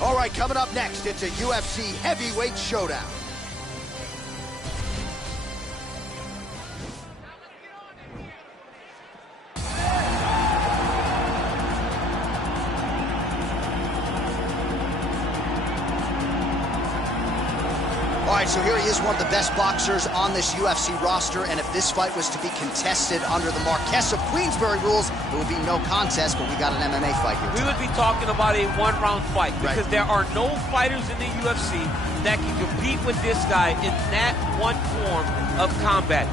All right, coming up next, it's a UFC heavyweight showdown. All right, so here he is, one of the best boxers on this UFC roster, and if this fight was to be contested under the Marquess of Queensberry rules, it would be no contest, but we got an MMA fight here. We would be talking about a one-round fight, because there are no fighters in the UFC that can compete with this guy in that one form of combat.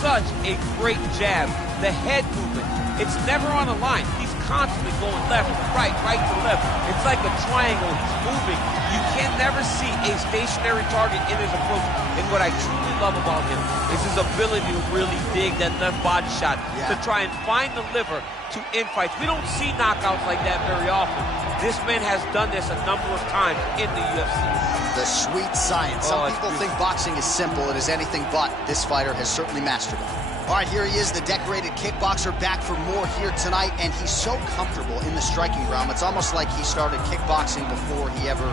Such a great jab, the head movement. It's never on a line. He's constantly going left to right, right to left. It's like a triangle. He's moving. You can never see a stationary target in his approach. And what I truly love about him is his ability to really dig that left body shot to try and find the liver to end fights. We don't see knockouts like that very often. This man has done this a number of times in the UFC. The sweet science. Some people think boxing is simple. It is anything but. This fighter has certainly mastered it. All right, here he is, the decorated kickboxer, back for more here tonight, and he's so comfortable in the striking realm. It's almost like he started kickboxing before he ever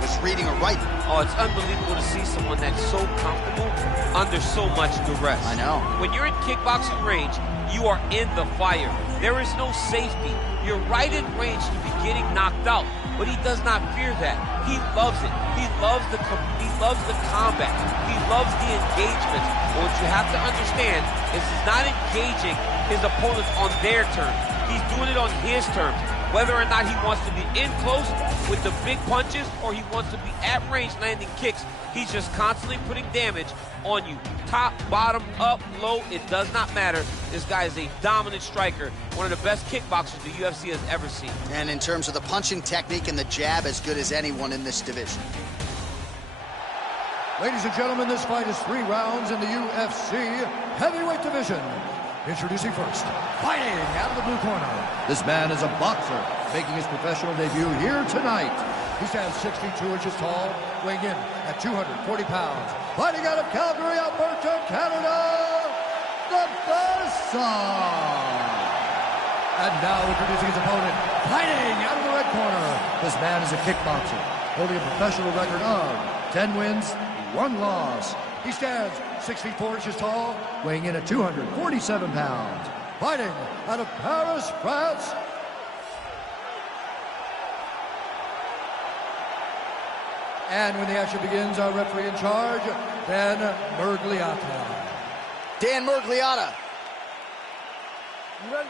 was reading or writing. Oh, it's unbelievable to see someone that's so comfortable under so much duress. I know. When you're in kickboxing range, you are in the fire. There is no safety. You're right in range to be getting knocked out, but he does not fear that. He loves it. He loves the combat. He loves the engagement. But what you have to understand is he's not engaging his opponents on their terms. He's doing it on his terms. Whether or not he wants to be in close with the big punches or he wants to be at range landing kicks, he's just constantly putting damage on you. Top, bottom, up, low, it does not matter. This guy is a dominant striker, one of the best kickboxers the UFC has ever seen. And in terms of the punching technique and the jab, as good as anyone in this division. Ladies and gentlemen, this fight is 3 rounds in the UFC heavyweight division. Introducing first, fighting out of the blue corner. This man is a boxer, making his professional debut here tonight. He stands 62 inches tall, weighing in at 240 pounds. Fighting out of Calgary, Alberta, Canada, the Buzzsaw. And now introducing his opponent, fighting out of the red corner. This man is a kickboxer, holding a professional record of 10 wins, 1 loss. He stands 6 feet 4 inches tall, weighing in at 247 pounds. Fighting out of Paris, France. And when the action begins, our referee in charge, Dan Miragliotta. Dan Miragliotta. You ready?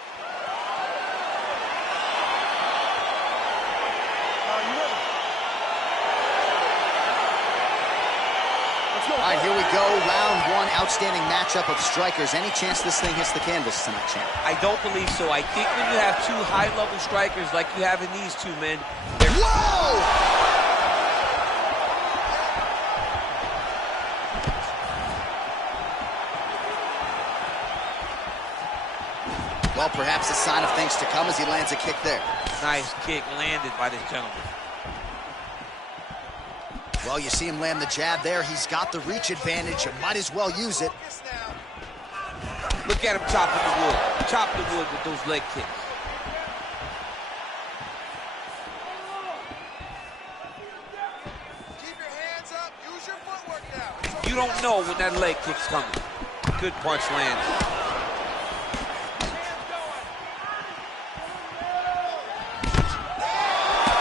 All right, here we go. Round 1, outstanding matchup of strikers. Any chance this thing hits the canvas tonight, champ? I don't believe so. I think when you have 2 high-level strikers like you have in these 2 men, whoa! Well, perhaps a sign of things to come as he lands a kick there. Nice kick landed by this gentleman. Well, you see him land the jab there. He's got the reach advantage. You might as well use it. Look at him chopping the wood. Chop the wood with those leg kicks. Keep your hands up. Use your footwork now. You don't know when that leg kick's coming. Good punch lands.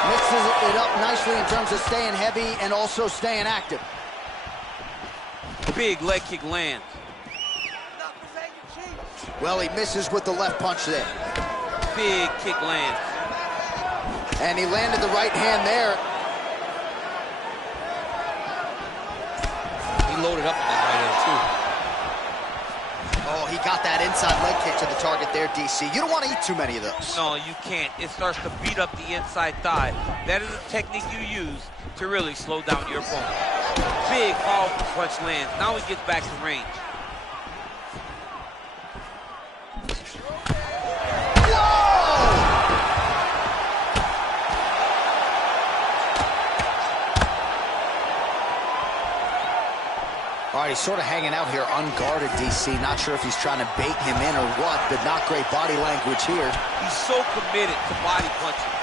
Mixes it up nicely in terms of staying heavy and also staying active. Big leg kick lands. Well, he misses with the left punch there. Big kick lands. And he landed the right hand there. He loaded up on that right hand, too. Oh, he got that inside leg kick to the target there, DC. You don't want to eat too many of those. No, you can't. It starts to beat up the inside thigh. That is a technique you use to really slow down your opponent. Big, powerful punch lands. Now he gets back to range. All right, he's sort of hanging out here unguarded, DC. Not sure if he's trying to bait him in or what, but not great body language here. He's so committed to body punching.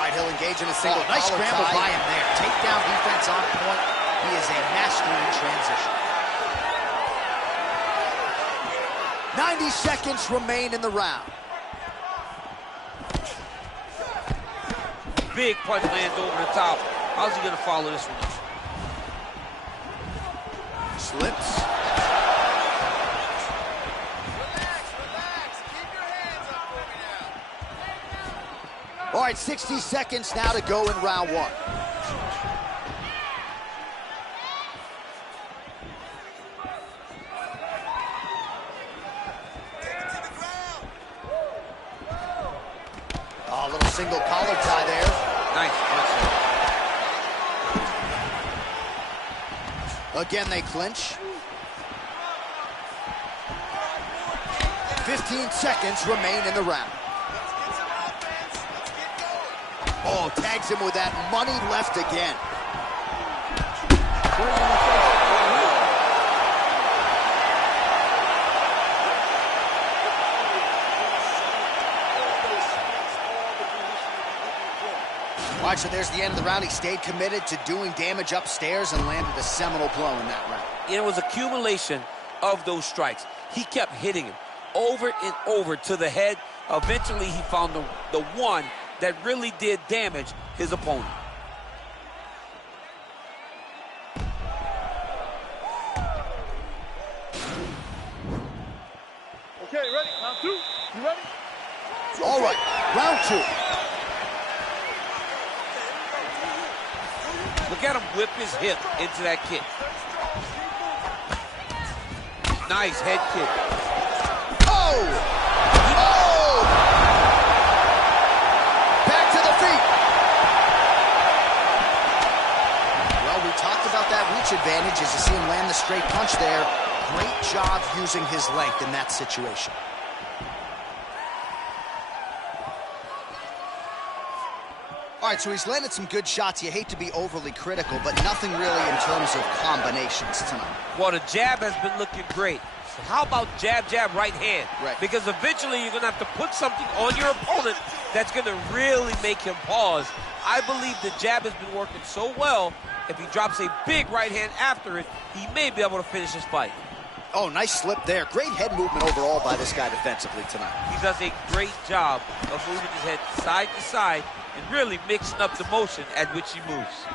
All right, he'll engage in a single. Nice scramble tie. by him there. Takedown defense on point. He is a master in transition. 90 seconds remain in the round. Big punch lands over the top. How's he gonna follow this one? Slips. Relax. Keep your hands up for me now. All right, 60 seconds now to go in round one. Oh, a little single collar tie there. Nice punch. Again, they clinch. 15 seconds remain in the round. Oh, tags him with that money left again. All right, so there's the end of the round. He stayed committed to doing damage upstairs and landed a seminal blow in that round. It was accumulation of those strikes. He kept hitting him over and over to the head. Eventually, he found the one that really did damage his opponent. Okay, ready? Round two. You ready? All right, round two. Look at him whip his hip into that kick. Nice head kick. Oh! Oh! Back to the feet. Well, we talked about that reach advantage as you see him land the straight punch there. Great job using his length in that situation. All right, so he's landed some good shots. You hate to be overly critical, but nothing really in terms of combinations tonight. Well, the jab has been looking great. So how about jab, jab, right hand? Right. Because eventually you're going to have to put something on your opponent that's going to really make him pause. I believe the jab has been working so well, if he drops a big right hand after it, he may be able to finish his fight. Oh, nice slip there. Great head movement overall by this guy defensively tonight. He does a great job of moving his head side to side and really mixing up the motion at which he moves.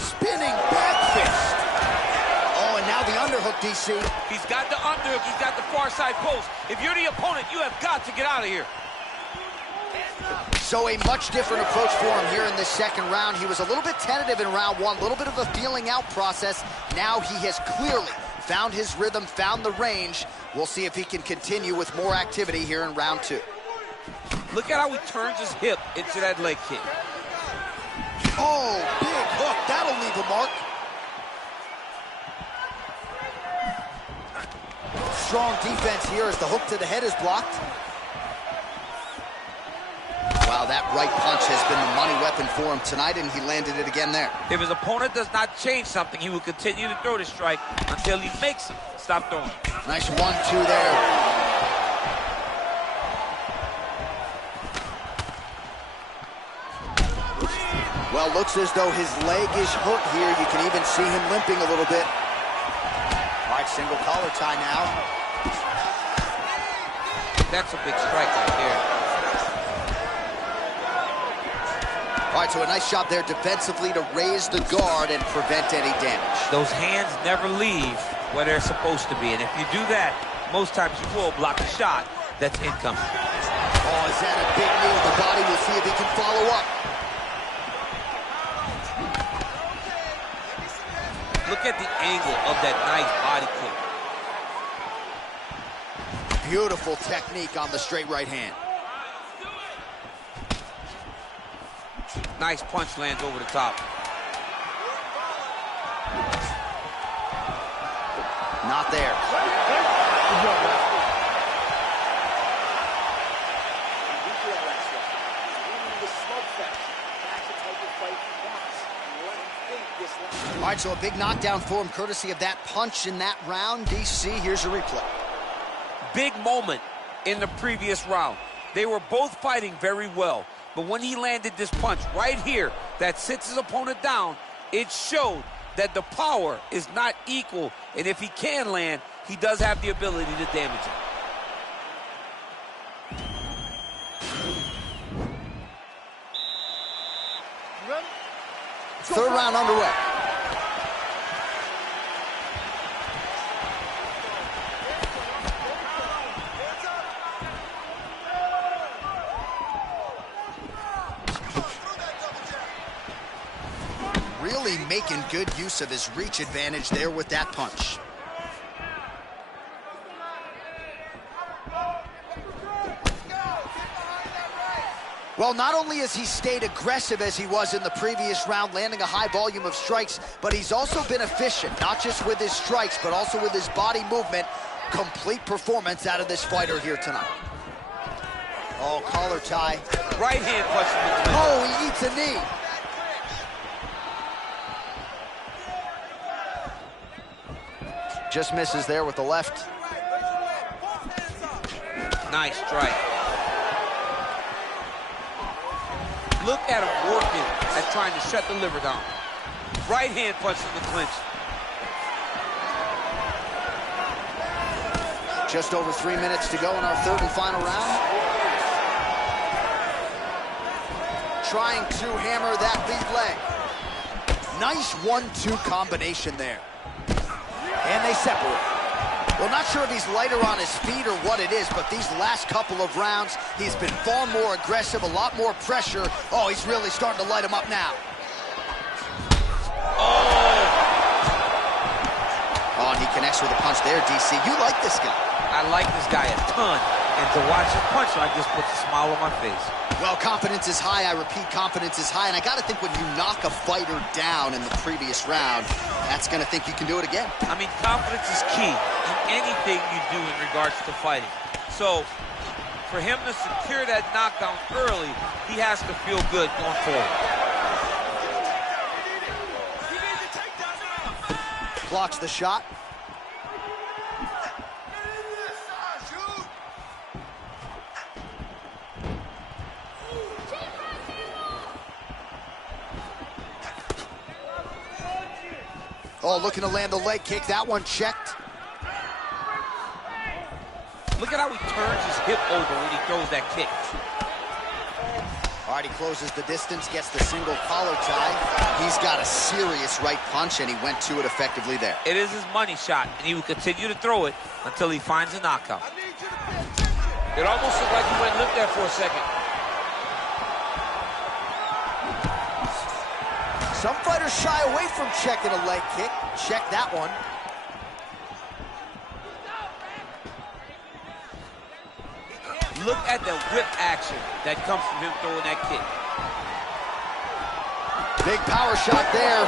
Spinning back fist. Oh, and now the underhook, DC. He's got the underhook, he's got the far side post. If you're the opponent, you have got to get out of here. So a much different approach for him here in this second round. He was a little bit tentative in round one, a little bit of a feeling out process. Now he has clearly found his rhythm, found the range. We'll see if he can continue with more activity here in round two. Look at how he turns his hip into that leg kick. Oh, big hook. That'll leave a mark. Strong defense here as the hook to the head is blocked. Wow, that right punch has been the money weapon for him tonight, and he landed it again there. If his opponent does not change something, he will continue to throw the strike until he makes him stop throwing. Nice 1-2 there. Well, looks as though his leg is hurt here. You can even see him limping a little bit. All right, single collar tie now. That's a big strike right there. All right, so a nice job there defensively to raise the guard and prevent any damage. Those hands never leave where they're supposed to be, and if you do that, most times you will block a shot that's incoming. Oh, is that a big knee to the body? We'll see if he can follow up. Look at the angle of that nice body kick. Beautiful technique on the straight right hand. Nice punch lands over the top. Not there. All right, so a big knockdown for him, courtesy of that punch in that round. DC, here's a replay. Big moment in the previous round. They were both fighting very well. But when he landed this punch right here that sits his opponent down, it showed that the power is not equal. And if he can land, he does have the ability to damage him. Third round underway. Really making good use of his reach advantage there with that punch. Well, not only has he stayed aggressive as he was in the previous round, landing a high volume of strikes, but he's also been efficient, not just with his strikes, but also with his body movement. Complete performance out of this fighter here tonight. Oh, collar tie. Right hand punch. Oh, he eats a knee. Just misses there with the left. Nice strike. Look at him working at trying to shut the liver down. Right hand punch in the clinch. Just over 3 minutes to go in our third and final round. Trying to hammer that lead leg. Nice 1-2 combination there. And they separate. Well, not sure if he's lighter on his feet or what it is, but these last couple of rounds, he's been far more aggressive, a lot more pressure. Oh, he's really starting to light him up now. Oh, and he connects with a punch there, DC. You like this guy. I like this guy a ton. And to watch him punch, I just puts a smile on my face. Well, confidence is high. I repeat, confidence is high. And I got to think when you knock a fighter down in the previous round, that's going to think you can do it again. I mean, confidence is key in anything you do in regards to fighting. So, for him to secure that knockdown early, he has to feel good going forward. Blocks the shot. Oh, looking to land the leg kick. That one checked. Look at how he turns his hip over when he throws that kick. All right, he closes the distance, gets the single collar tie. He's got a serious right punch, and he went to it effectively there. It is his money shot, and he will continue to throw it until he finds a knockout. It almost looked like he went limp there for a second. Some fighters shy away from checking a leg kick. Check that one. Look at the whip action that comes from him throwing that kick. Big power shot there.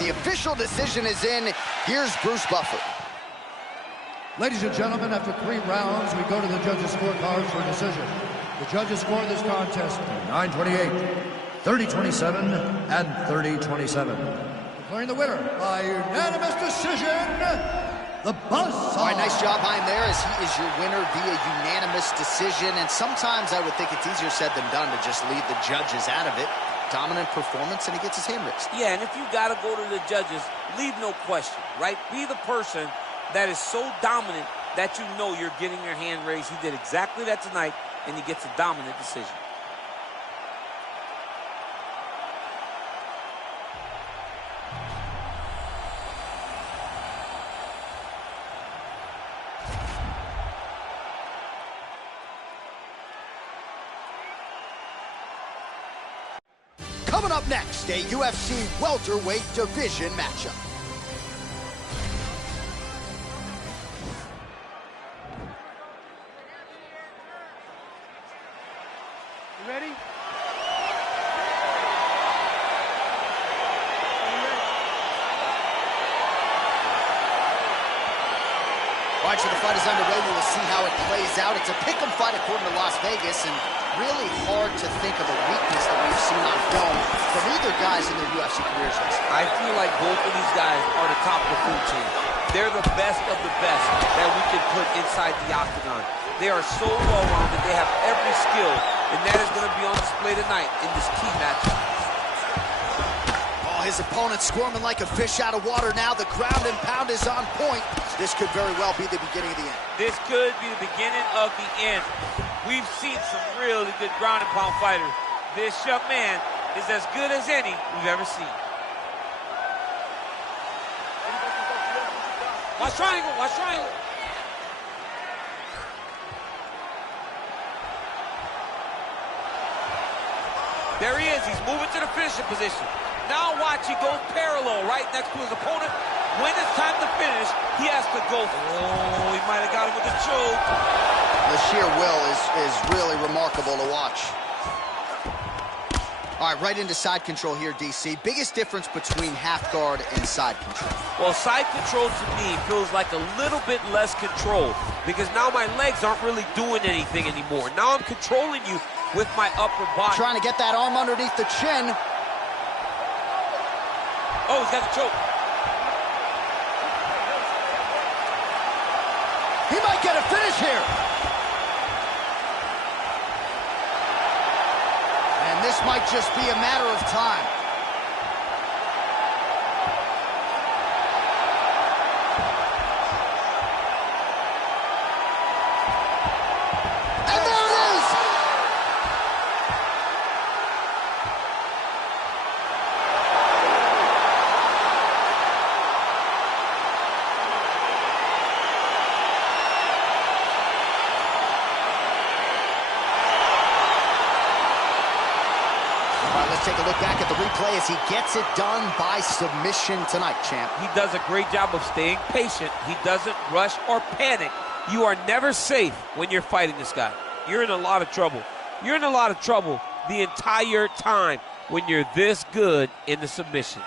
The official decision is in. Here's Bruce Buffer. Ladies and gentlemen, after 3 rounds, we go to the judges' scorecard for a decision. The judges scored this contest 9-28, 30-27, and 30-27. Declaring the winner by unanimous decision, the Buzz. All right, nice job behind there as he is your winner via unanimous decision. And sometimes I would think it's easier said than done to just leave the judges out of it. Dominant performance, and he gets his hand raised. Yeah, and if you got to go to the judges, leave no question, right? Be the person that is so dominant that you know you're getting your hand raised. He did exactly that tonight, and he gets a dominant decision. Coming up next, a UFC welterweight division matchup. You ready? All right, so the fight is underway. We will see how it plays out. It's a pick'em fight according to Las Vegas, and really hard to think of a weakness that we've seen on film from either guys in their UFC careers. I feel like both of these guys are the top of the food chain. They're the best of the best that we can put inside the octagon. They are so well-rounded. They have every skill, and that is going to be on display tonight in this key matchup. His opponent squirming like a fish out of water now. The ground and pound is on point. This could very well be the beginning of the end. This could be the beginning of the end. We've seen some really good ground and pound fighters. This young man is as good as any we've ever seen. Watch triangle, watch triangle. There he is, he's moving to the finishing position. Now watch, he goes parallel right next to his opponent. When it's time to finish, he has to go. Oh, he might have got him with a choke. The sheer will is really remarkable to watch. All right, right into side control here, DC. Biggest difference between half guard and side control? Well, side control to me feels like a little bit less control because now my legs aren't really doing anything anymore. Now I'm controlling you with my upper body. Trying to get that arm underneath the chin. Oh, he's got the choke. He might get a finish here. And this might just be a matter of time. Take a look back at the replay as he gets it done by submission tonight, champ. He does a great job of staying patient. He doesn't rush or panic. You are never safe when you're fighting this guy. You're in a lot of trouble. You're in a lot of trouble the entire time when you're this good in the submissions.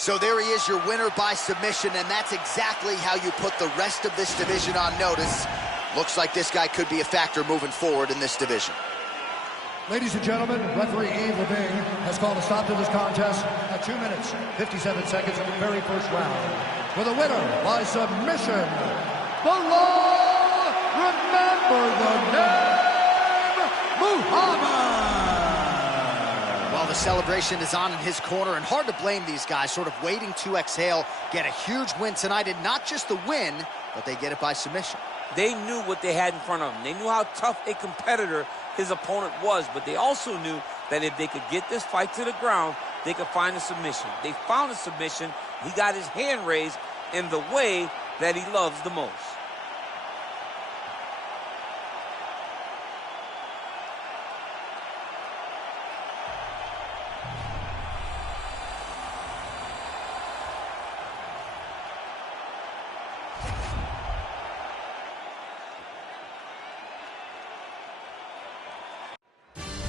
So there he is, your winner by submission, and that's exactly how you put the rest of this division on notice. Looks like this guy could be a factor moving forward in this division. Ladies and gentlemen, referee Yves Levine has called a stop to this contest at 2 minutes, 57 seconds of the very first round. For the winner by submission, Belal, remember the name, Muhammad. Well, the celebration is on in his corner, and hard to blame these guys, sort of waiting to exhale, get a huge win tonight, and not just the win, but they get it by submission. They knew what they had in front of them. They knew how tough a competitor his opponent was, but they also knew that if they could get this fight to the ground, they could find a submission. They found a submission. He got his hand raised in the way that he loves the most.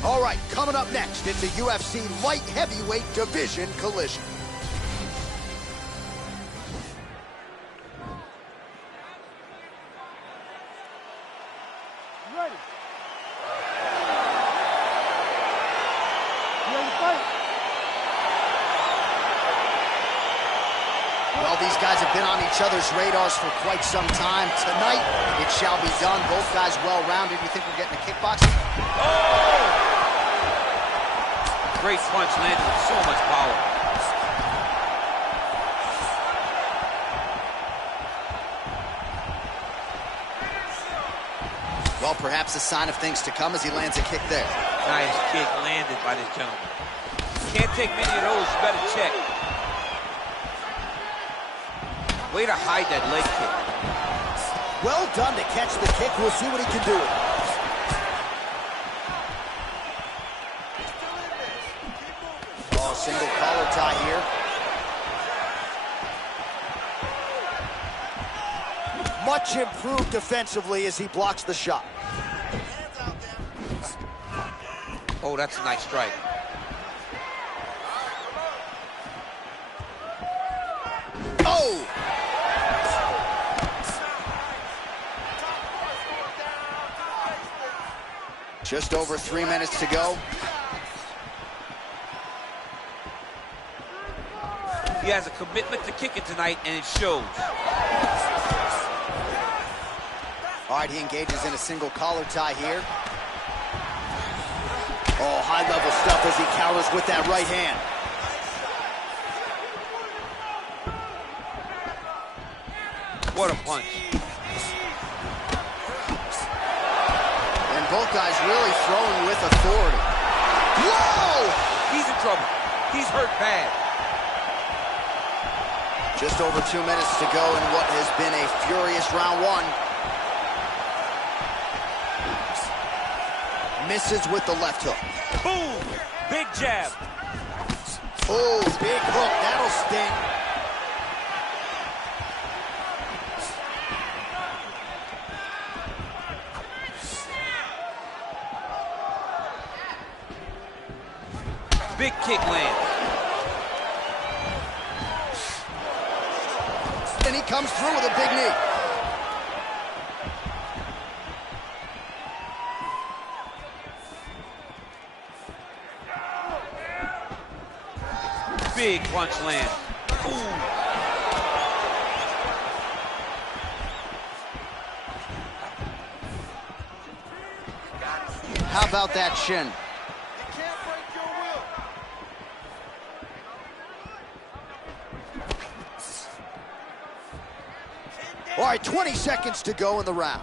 All right, coming up next, it's a UFC light heavyweight division collision. Ready? You ready to fight? Well, these guys have been on each other's radars for quite some time. Tonight, it shall be done. Both guys well-rounded. You think we're getting a kickboxing? Oh! Great punch landed with so much power. Well, perhaps a sign of things to come as he lands a kick there. Nice kick landed by this gentleman. Can't take many of those, you better check. Way to hide that leg kick. Well done to catch the kick. We'll see what he can do with it. Oh, single collar tie here. Much improved defensively as he blocks the shot. Oh, that's a nice strike. Just over 3 minutes to go. He has a commitment to kick it tonight, and it shows. All right, he engages in a single collar tie here. Oh, high-level stuff as he counters with that right hand. What a punch. And both guys really throwing with authority. Whoa! He's in trouble. He's hurt bad. Just over 2 minutes to go in what has been a furious round one. Misses with the left hook. Boom! Big jab. Oh, big hook. That'll sting. Big kick land. And he comes through with a big knee. Big punch land. Ooh. How about that shin? You can't break your will. All right, 20 seconds to go in the round.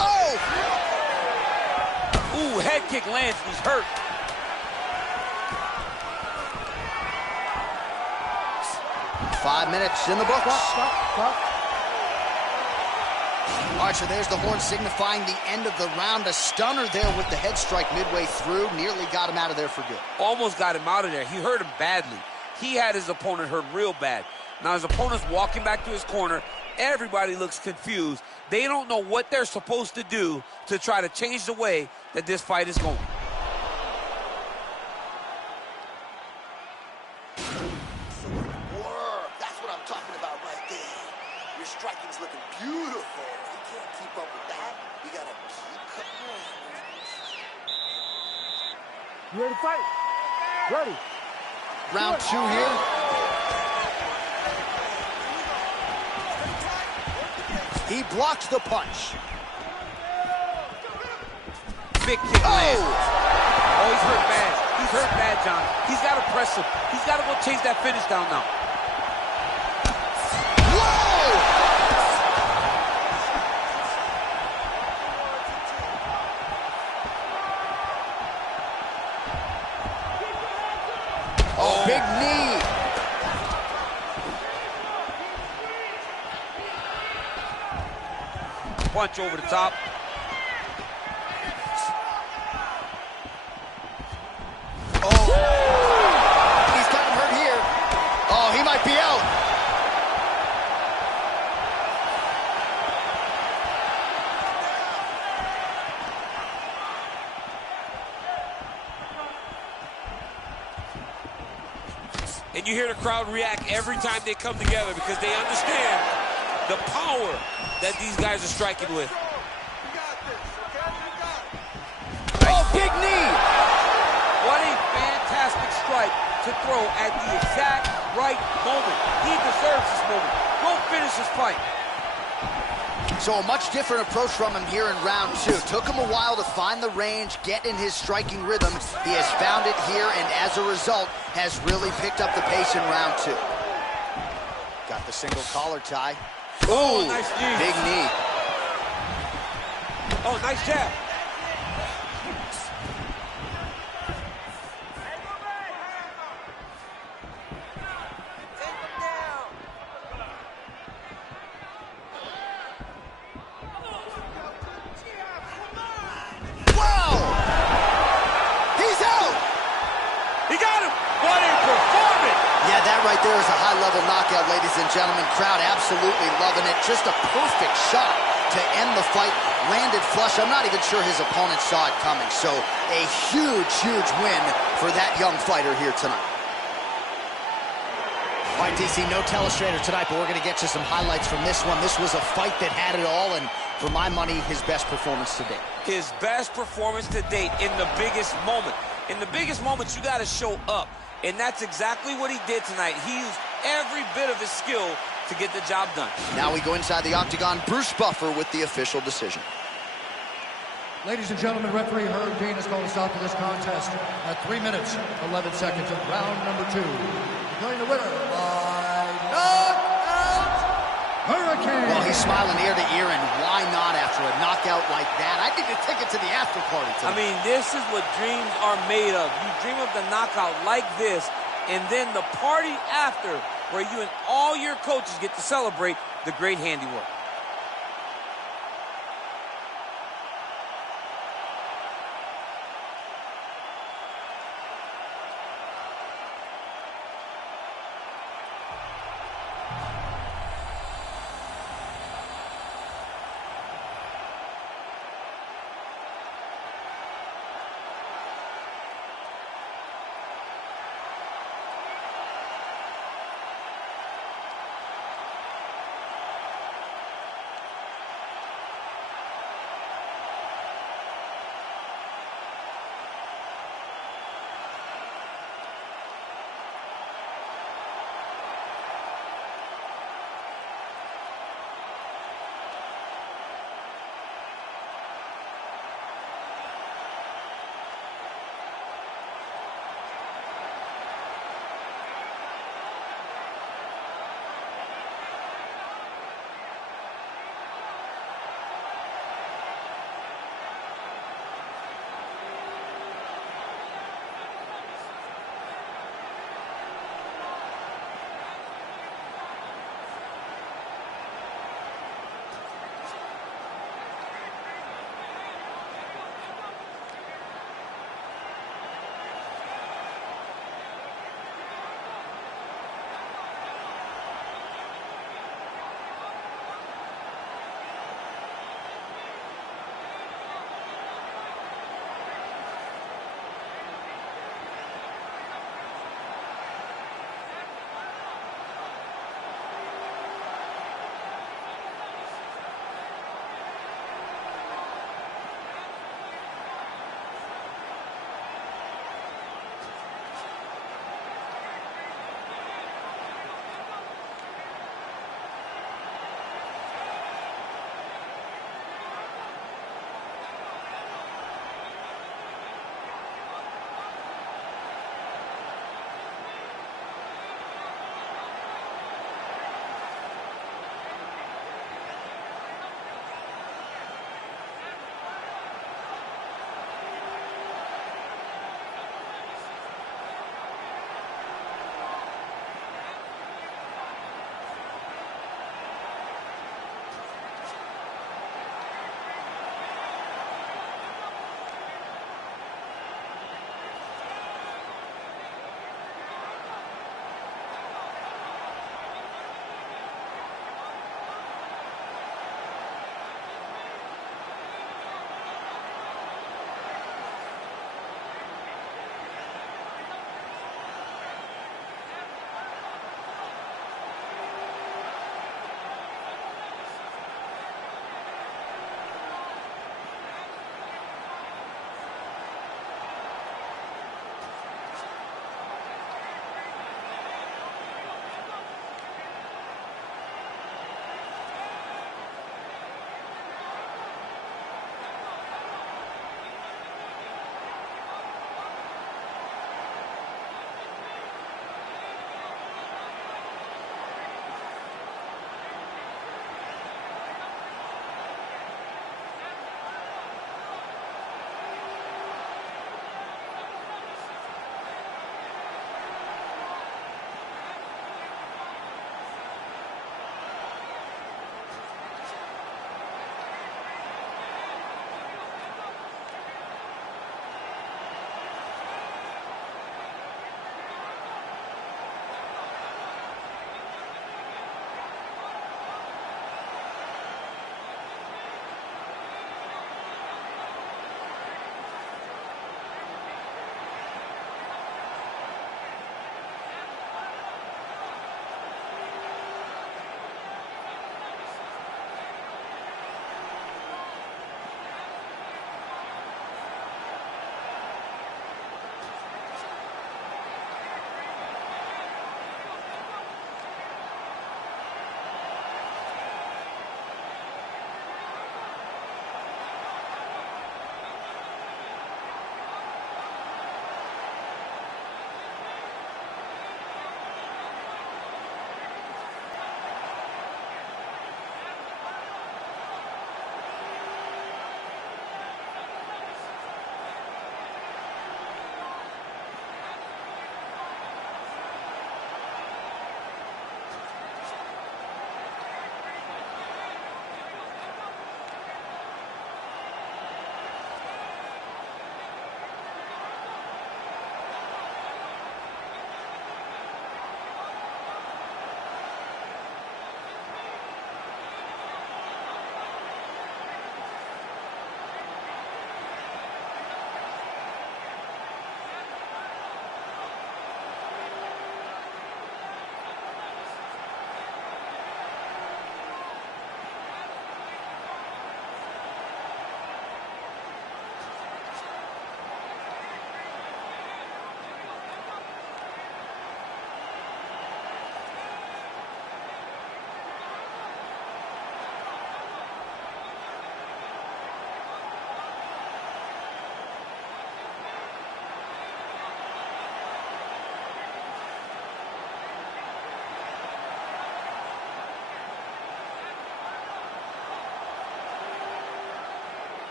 Oh! Ooh, head kick lands. He's hurt. Five minutes in the books. Stop. All right, so there's the horn signifying the end of the round. A stunner there with the head strike midway through. Nearly got him out of there for good. Almost got him out of there. He hurt him badly. He had his opponent hurt real bad. Now his opponent's walking back to his corner. Everybody looks confused. They don't know what they're supposed to do to try to change the way that this fight is going. That's what I'm talking about right there. Your striking's looking beautiful. You can't keep up with that. You gotta keep cutting around. You ready to fight? Ready. Round two here. He blocks the punch. Big kick lands. Oh, he's hurt bad. He's hurt bad, John. He's got to press him. He's got to go chase that finish down now. Oh, big knee. Punch over the top. Oh, he's got him hurt here. Oh, he might be out. And you hear the crowd react every time they come together because they understand the power that these guys are striking with. You got this, okay? You got it. Oh, big knee. What a fantastic strike to throw at the exact right moment. He deserves this moment. Go finish this fight. So a much different approach from him here in round two. Took him a while to find the range, get in his striking rhythm. He has found it here, and as a result, has really picked up the pace in round two. Got the single collar tie. Oh, nice knee. Big knee. Oh, nice jab. Wow! He's out! He got him. What a performance. Yeah, that right there is a high-level knockout, ladies and gentlemen. Crowd absolutely loving it. Just a perfect shot to end the fight. Landed flush. I'm not even sure his opponent saw it coming. So a huge, huge win for that young fighter here tonight. All right, DC, no telestrator tonight, but we're going to get you some highlights from this one. This was a fight that had it all, and for my money, his best performance to date. His best performance to date in the biggest moment. In the biggest moments, you got to show up, and that's exactly what he did tonight. He used every bit of his skill to get the job done. Now we go inside the octagon. Bruce Buffer with the official decision. Ladies and gentlemen, referee Herb Dean has called a stop to this contest at 3 minutes, 11 seconds of round number 2. Declaring the winner by knockout, Hurricane. Well, he's smiling ear to ear, and why not after a knockout like that? I need a ticket to the after party tonight. I mean, this is what dreams are made of. You dream of the knockout like this, and then the party after, where you and all your coaches get to celebrate the great handiwork.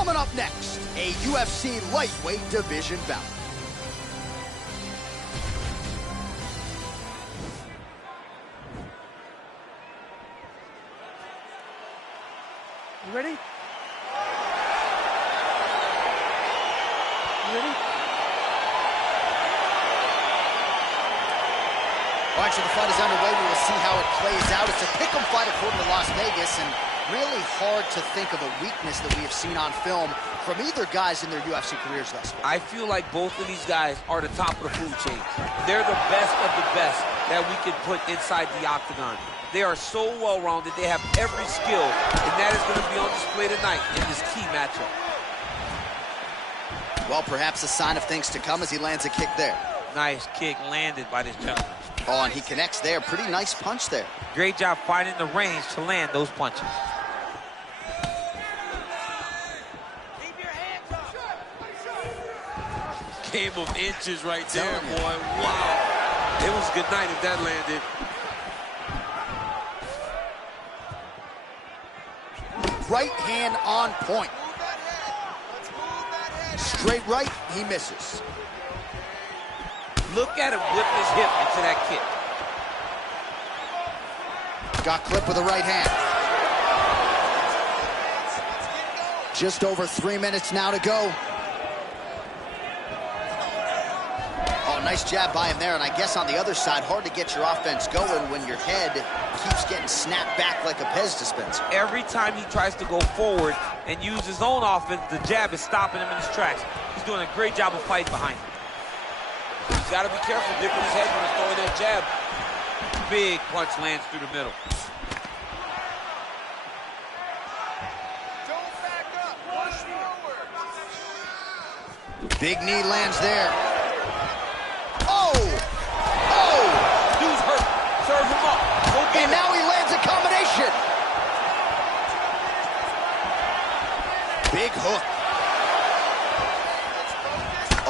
Coming up next, a UFC lightweight division bout. You ready? You ready? All right, so the fight is underway. We will see how it plays out. It's a pick'em fight according to Las Vegas, and really hard to think of a weakness that we have seen on film from either guys in their UFC careers thus far. I feel like both of these guys are the top of the food chain. They're the best of the best that we can put inside the octagon. They are so well-rounded. They have every skill, and that is going to be on display tonight in this key matchup. Well, perhaps a sign of things to come as he lands a kick there. Nice kick landed by this gentleman. Oh, and he connects there. Pretty nice punch there. Great job finding the range to land those punches. Keep your hands up. Game of inches right there, boy. Wow. It was good night if that landed. Right hand on point. Straight right, he misses. Look at him whip his hip into that kick. Got clipped with the right hand. Just over 3 minutes now to go. Oh, nice jab by him there, and I guess on the other side, hard to get your offense going when your head keeps getting snapped back like a Pez dispenser. Every time he tries to go forward and use his own offense, the jab is stopping him in his tracks. He's doing a great job of fighting behind him. He's got to be careful dipping his head when he's throwing that jab. Big punch lands through the middle. Don't back up. Push forward. Big knee lands there. Oh! Oh! Dude's hurt. Serve him up. Go get And him. now he lands a combination. Big hook.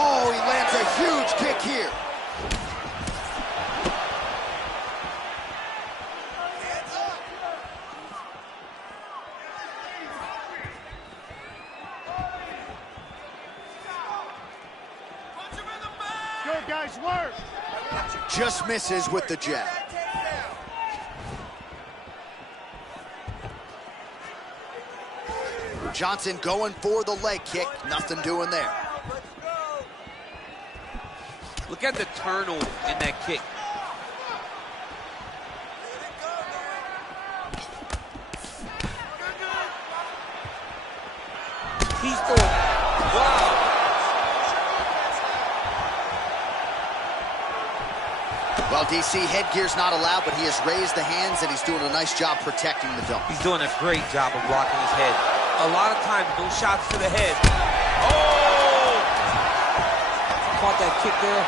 Oh, he lands a huge kick here. Hands up. Punch him in the back. Good, guys, work. Just misses with the jab. Johnson going for the leg kick. Nothing doing there. Look at the turnover in that kick. He's throwing. Wow. Well, DC, headgear's not allowed, but he has raised the hands, and he's doing a nice job protecting the dome. He's doing a great job of blocking his head. A lot of times, those shots to the head. Oh! Caught that kick there.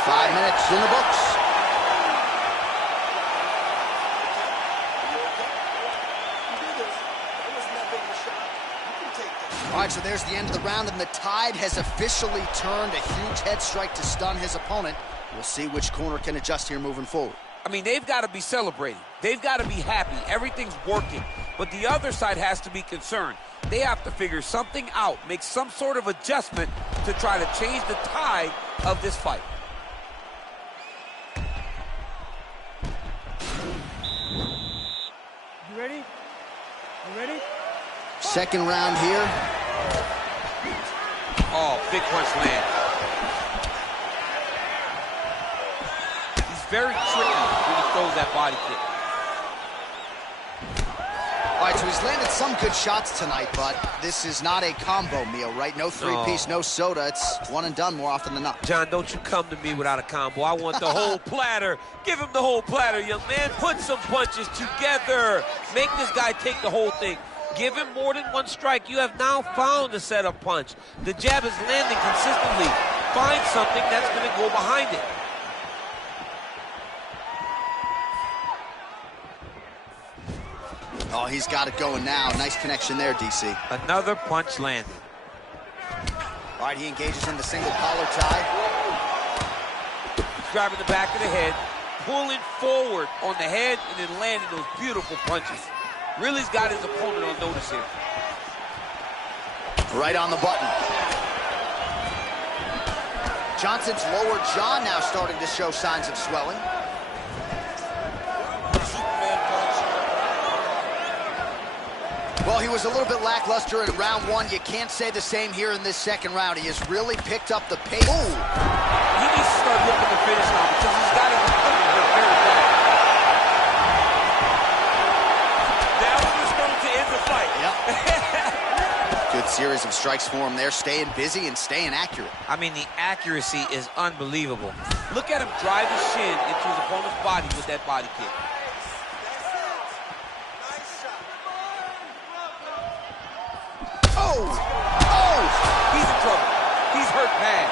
5 minutes in the books. All right, so there's the end of the round, and the tide has officially turned. A huge head strike to stun his opponent. We'll see which corner can adjust here moving forward. I mean, they've got to be celebrating. They've got to be happy. Everything's working. But the other side has to be concerned. They have to figure something out, make some sort of adjustment to try to change the tide of this fight. You ready? You ready? Second round here. Oh, big punch land. He's very tricky when he throws that body kick. All right, so he's landed some good shots tonight, but this is not a combo meal, right? No three-piece, no soda. It's one and done more often than not. John, don't you come to me without a combo. I want the whole platter. Give him the whole platter, young man. Put some punches together. Make this guy take the whole thing. Give him more than one strike. You have now found a setup punch. The jab is landing consistently. Find something that's going to go behind it. Oh, he's got it going now. Nice connection there, DC. Another punch landed. All right, he engages in the single collar tie. Grabbing the back of the head, pulling forward on the head, and then landing those beautiful punches. Really's got his opponent on notice here. Right on the button. Johnson's lower jaw now starting to show signs of swelling. Well, he was a little bit lackluster in round one. You can't say the same here in this second round. He has really picked up the pace. Ooh. He needs to start looking to finish now because he's got his opponent hurt very bad. That one was going to end the fight. Yep. Good series of strikes for him there, staying busy and staying accurate. I mean, the accuracy is unbelievable. Look at him drive his shin into his opponent's body with that body kick. Oh! Oh! He's in trouble. He's hurt bad.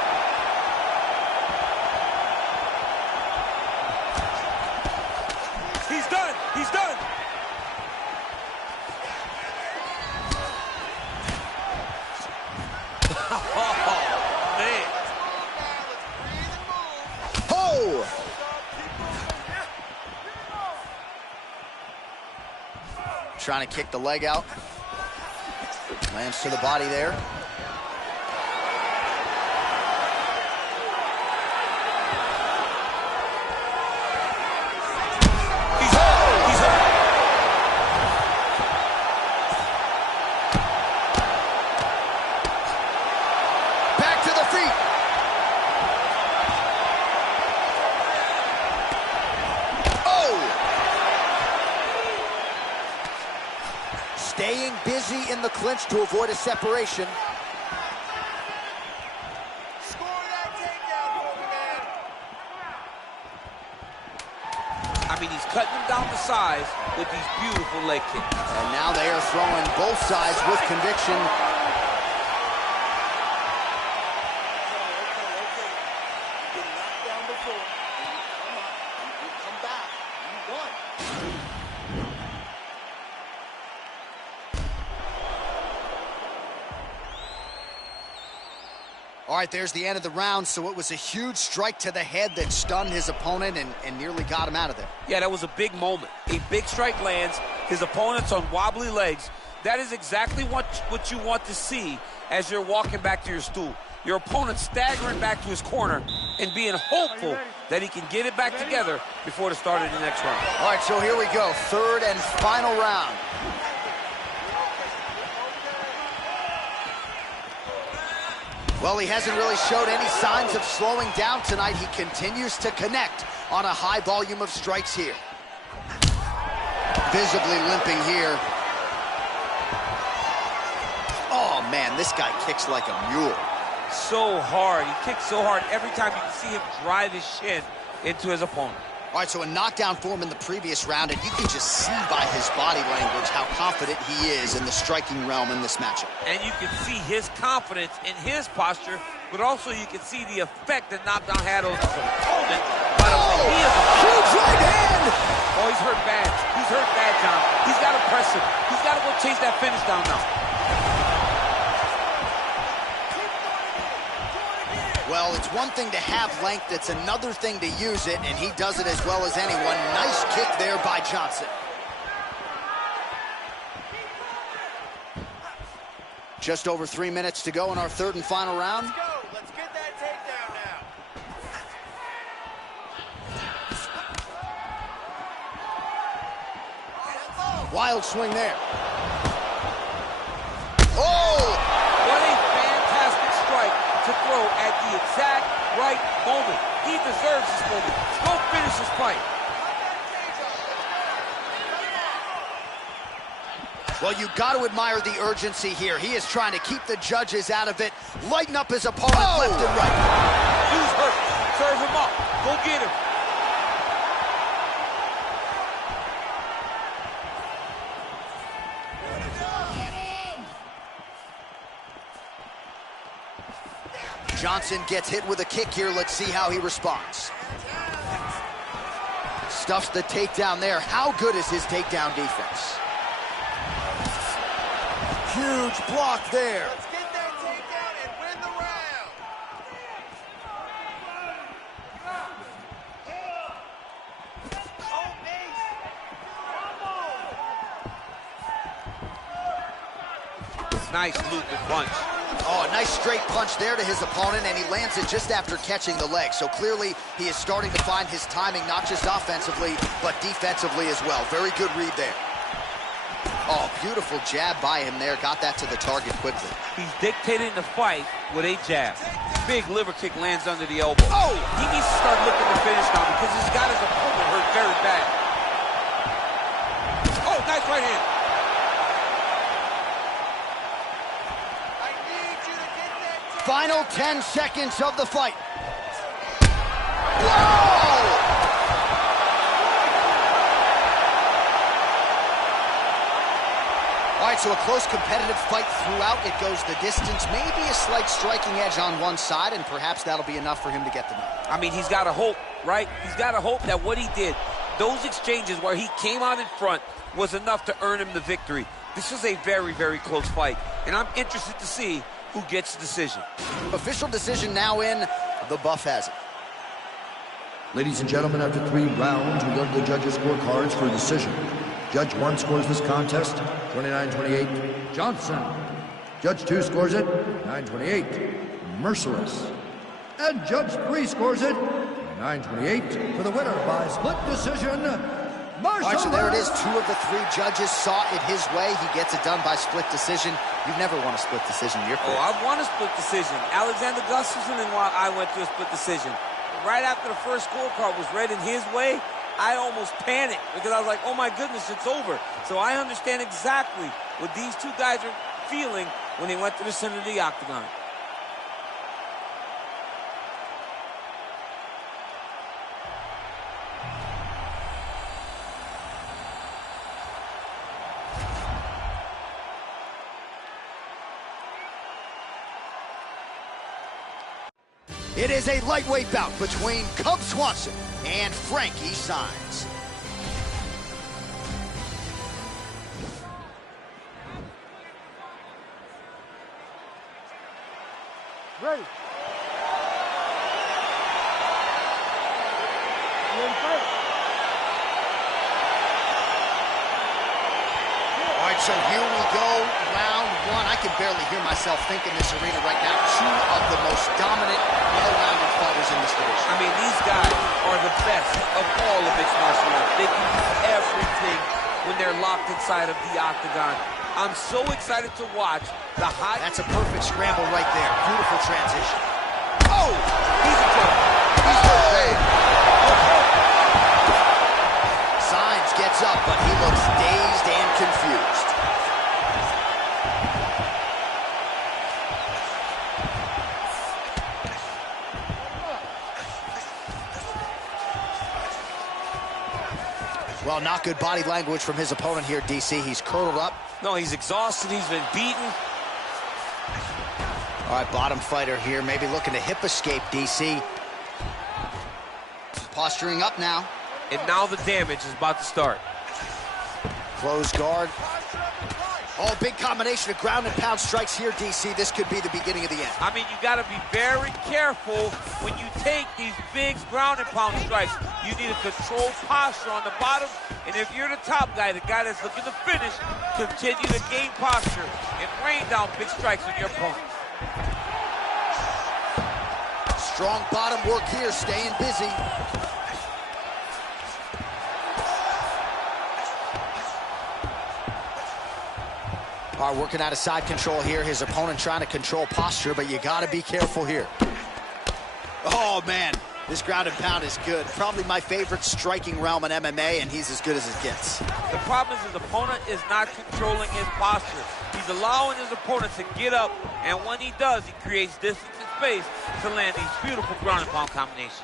He's done. He's done. Oh, man. Oh! Trying to kick the leg out. Lands to the body there. He's hurt. He's hurt. Back to the feet. Oh! Staying busy in the clinch to avoid a separation. Score that takedown for me, man. I mean, he's cutting him down to size with these beautiful leg kicks. And now they are throwing both sides with conviction. You get knocked down before, and you come up, and you come back, you won. All right, there's the end of the round, so it was a huge strike to the head that stunned his opponent and nearly got him out of there. Yeah, that was a big moment. A big strike lands, his opponent's on wobbly legs. That is exactly what you want to see as you're walking back to your stool. Your opponent staggering back to his corner and being hopeful that he can get it back together before the start of the next round. All right, so here we go, third and final round. Well, he hasn't really showed any signs of slowing down tonight. He continues to connect on a high volume of strikes here. Visibly limping here. Oh, man, this guy kicks like a mule. So hard. He kicks so hard every time you can see him drive his shin into his opponent. All right, so a knockdown for him in the previous round, and you can just see by his body language how confident he is in the striking realm in this matchup. And you can see his confidence in his posture, but also you can see the effect that knockdown had on his opponent. Oh, huge right hand! Oh, he's hurt bad. He's hurt bad, John. He's got to press him. He's got to go chase that finish down now. Well, it's one thing to have length, it's another thing to use it, and he does it as well as anyone. Nice kick there by Johnson. Just over 3 minutes to go in our third and final round. Let's go. Let's get that takedown now. Wild swing there. Oh! What a fantastic strike to throw at the exact right moment. He deserves this moment. Go finish this fight. Well, you got to admire the urgency here. He is trying to keep the judges out of it, lighten up his opponent left and right. Dude's hurt. Serve him up. Go get him. Johnson gets hit with a kick here. Let's see how he responds. Stuffs the takedown there. How good is his takedown defense? Huge block there. Let's get that takedown and win the round. Nice looping punch. Oh, a nice straight punch there to his opponent, and he lands it just after catching the leg. So clearly, he is starting to find his timing, not just offensively, but defensively as well. Very good read there. Oh, beautiful jab by him there. Got that to the target quickly. He's dictating the fight with a jab. Big liver kick lands under the elbow. Oh! He needs to start looking to finish now because he's got his opponent hurt very bad. Oh, nice right hand. I need you to get that. Final 10 seconds of the fight. Whoa! All right, so a close competitive fight throughout. It goes the distance. Maybe a slight striking edge on one side, and perhaps that'll be enough for him to get the knockout. I mean, he's got to hope, right? He's got to hope that what he did, those exchanges where he came out in front, was enough to earn him the victory. This is a very, very close fight, and I'm interested to see who gets the decision. Official decision now in. The buff has it. Ladies and gentlemen, after 3 rounds, we go to the judges' scorecards for a decision. Judge 1 scores this contest 29-28, Johnson. Judge 2 scores it 9-28, Merciless. And Judge 3 scores it 9-28 for the winner by split decision, Merciless. All right, so there it is. 2 of the 3 judges saw it his way. He gets it done by split decision. You've never won a split decision in your career. Oh, I've won a split decision. Alexander Gustafsson and I went to a split decision. Right after the first scorecard was read in his way, I almost panicked because I was like, oh my goodness, it's over. So I understand exactly what these 2 guys are feeling when they went to the center of the octagon. It is a lightweight bout between Cub Swanson and Frankie Saenz. Ready. You ready to fight? All right, so here we go, round 1. I can barely hear myself think in this arena right now. 2 of the most dominant, well-rounded fighters in this division. I mean, these guys are the best of all of mixed martial arts. They can do everything when they're locked inside of the octagon. I'm so excited to watch the high... That's a perfect scramble right there. Beautiful transition. Oh! He's in trouble. He's hurt bad. Saenz gets up, but he looks dazed and confused. Well, not good body language from his opponent here, DC. He's curled up. No, he's exhausted. He's been beaten. All right, bottom fighter here, maybe looking to hip escape, DC. Posturing up now. And now the damage is about to start. Close guard. Oh, big combination of ground and pound strikes here, DC. This could be the beginning of the end. I mean, you got to be very careful when you take these big ground and pound strikes. You need a controlled posture on the bottom. And if you're the top guy, the guy that's looking to finish, continue to gain posture and rain down big strikes on your opponent. Strong bottom work here, staying busy. All right, working out of side control here. His opponent trying to control posture, but you got to be careful here. Oh, man, this ground and pound is good. Probably my favorite striking realm in MMA, and he's as good as it gets. The problem is his opponent is not controlling his posture. He's allowing his opponent to get up, and when he does, he creates distance and space to land these beautiful ground and pound combinations.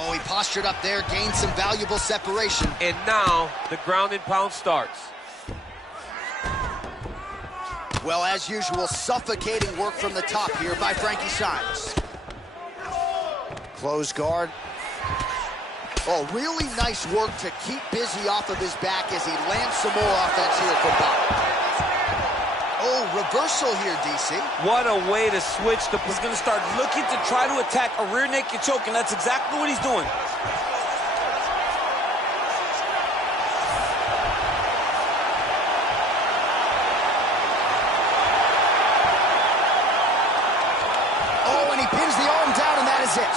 Oh, he postured up there, gained some valuable separation. And now the ground and pound starts. Well, as usual, suffocating work from the top here by Frankie Saenz. Close guard. Oh, really nice work to keep busy off of his back as he lands some more offense here from Bout. Oh, reversal here, DC. What a way to switch. He's going to start looking to try to attack a rear naked choke, and that's exactly what he's doing.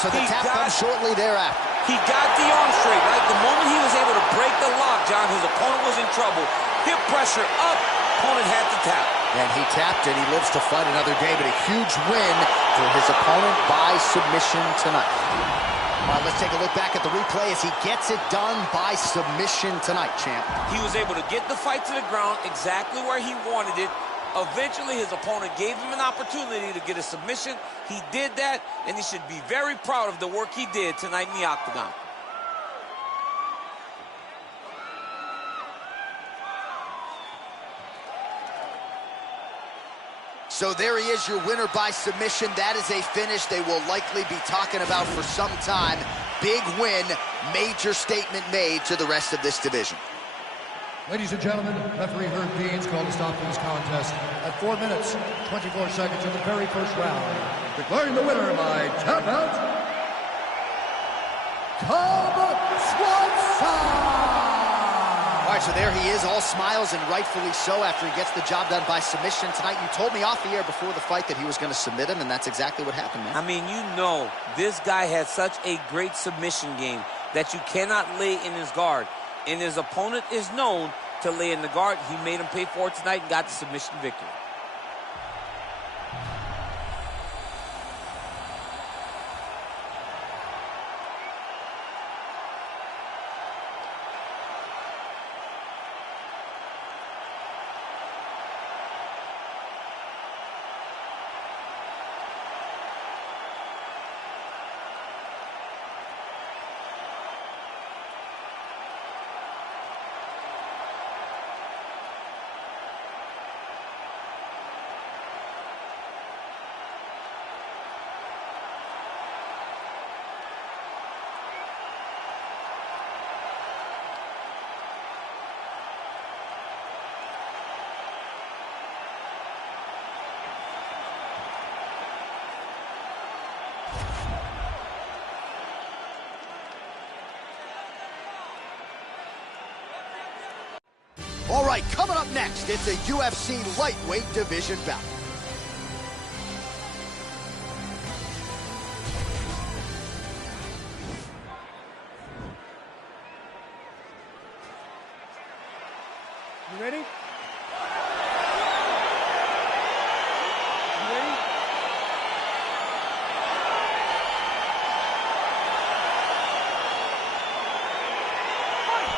so the tap comes shortly thereafter. He got the arm straight, right? The moment he was able to break the lock, John, his opponent was in trouble. Hip pressure up, opponent had to tap. And he tapped, and he lives to fight another day, but a huge win for his opponent by submission tonight. All right, let's take a look back at the replay as he gets it done by submission tonight, champ. He was able to get the fight to the ground exactly where he wanted it. Eventually, his opponent gave him an opportunity to get a submission. He did that, and he should be very proud of the work he did tonight in the octagon. So there he is, your winner by submission. That is a finish they will likely be talking about for some time. Big win, major statement made to the rest of this division. Ladies and gentlemen, referee Herb Dean's called a stop to this contest at 4 minutes, 24 seconds of the very first round. Declaring the winner by tap out, Swanson! All right, so there he is, all smiles, and rightfully so after he gets the job done by submission tonight. You told me off the air before the fight that he was going to submit him, and that's exactly what happened, man. I mean, you know, this guy has such a great submission game that you cannot lay in his guard. And his opponent is known to lay in the guard. He made him pay for it tonight and got the submission victory. All right, coming up next, it's a UFC lightweight division bout. You ready?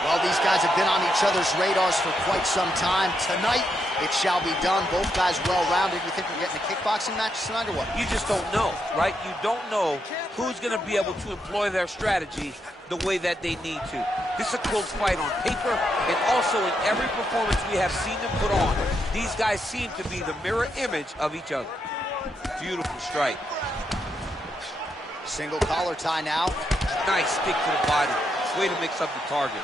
Well, these guys have been on each other's radars for quite some time. Tonight, it shall be done. Both guys well-rounded. You think we're getting a kickboxing match tonight or what? You just don't know, right? You don't know who's going to be able to employ their strategy the way that they need to. This is a close fight on paper, and also in every performance we have seen them put on. These guys seem to be the mirror image of each other. Beautiful strike. Single collar tie now. Nice stick to the body. Way to mix up the target.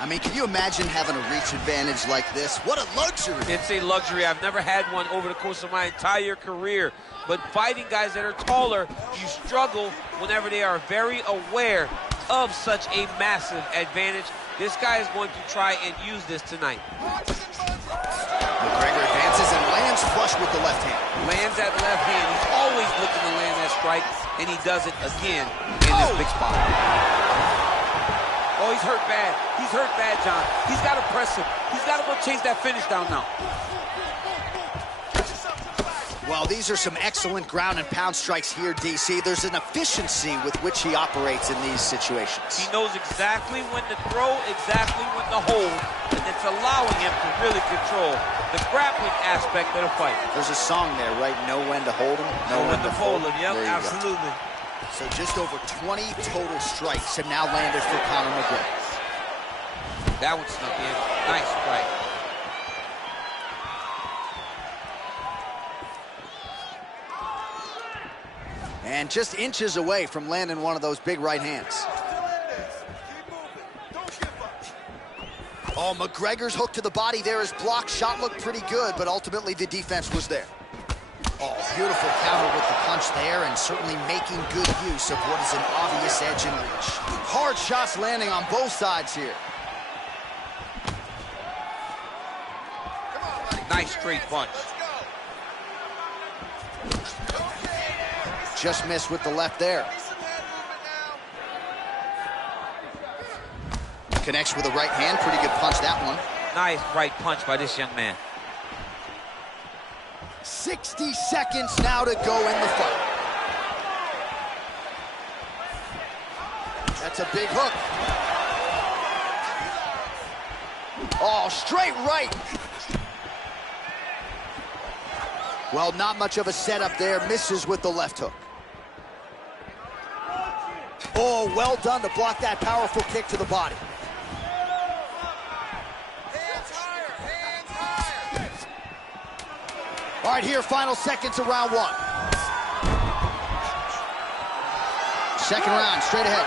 I mean, can you imagine having a reach advantage like this? What a luxury. It's a luxury. I've never had one over the course of my entire career. But fighting guys that are taller, you struggle whenever they are very aware of such a massive advantage. This guy is going to try and use this tonight. McGregor advances and lands flush with the left hand. Lands that left hand. He's always looking to land that strike, and he does it again in this big spot. Oh, he's hurt bad. He's hurt bad, John. He's got to press him. He's got to go chase that finish down now. Well, these are some excellent ground and pound strikes here, DC. There's an efficiency with which he operates in these situations. He knows exactly when to throw, exactly when to hold, and it's allowing him to really control the grappling aspect of the fight. There's a song there, right? Know when to hold him, know when to fold him. Yep, absolutely. Go. So just over 20 total strikes have now landed for Conor McGregor. That one snuck in. Nice strike. And just inches away from landing one of those big right hands. Oh, McGregor's hook to the body there is blocked. Shot looked pretty good, but ultimately the defense was there. Oh, beautiful counter with the punch there, and certainly making good use of what is an obvious edge and reach. Hard shots landing on both sides here. Nice straight punch. Just missed with the left there. Connects with a right hand. Pretty good punch, that one. Nice right punch by this young man. 60 seconds now to go in the fight. That's a big hook. Oh, straight right. Well, not much of a setup there. Misses with the left hook. Oh, well done to block that powerful kick to the body. Hands higher, hands higher. All right, here, final seconds of round one. Second round, straight ahead.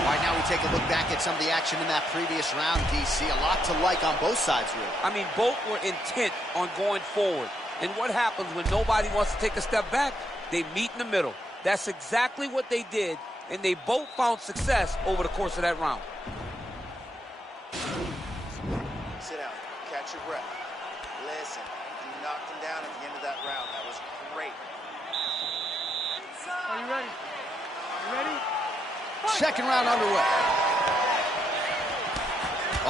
All right, now we take a look back at some of the action in that previous round, DC. A lot to like on both sides, really. I mean, both were intent on going forward. And what happens when nobody wants to take a step back? They meet in the middle. That's exactly what they did, and they both found success over the course of that round. Sit down, catch your breath. Listen, you knocked him down at the end of that round. That was great. Are you ready? You ready? Second round underway.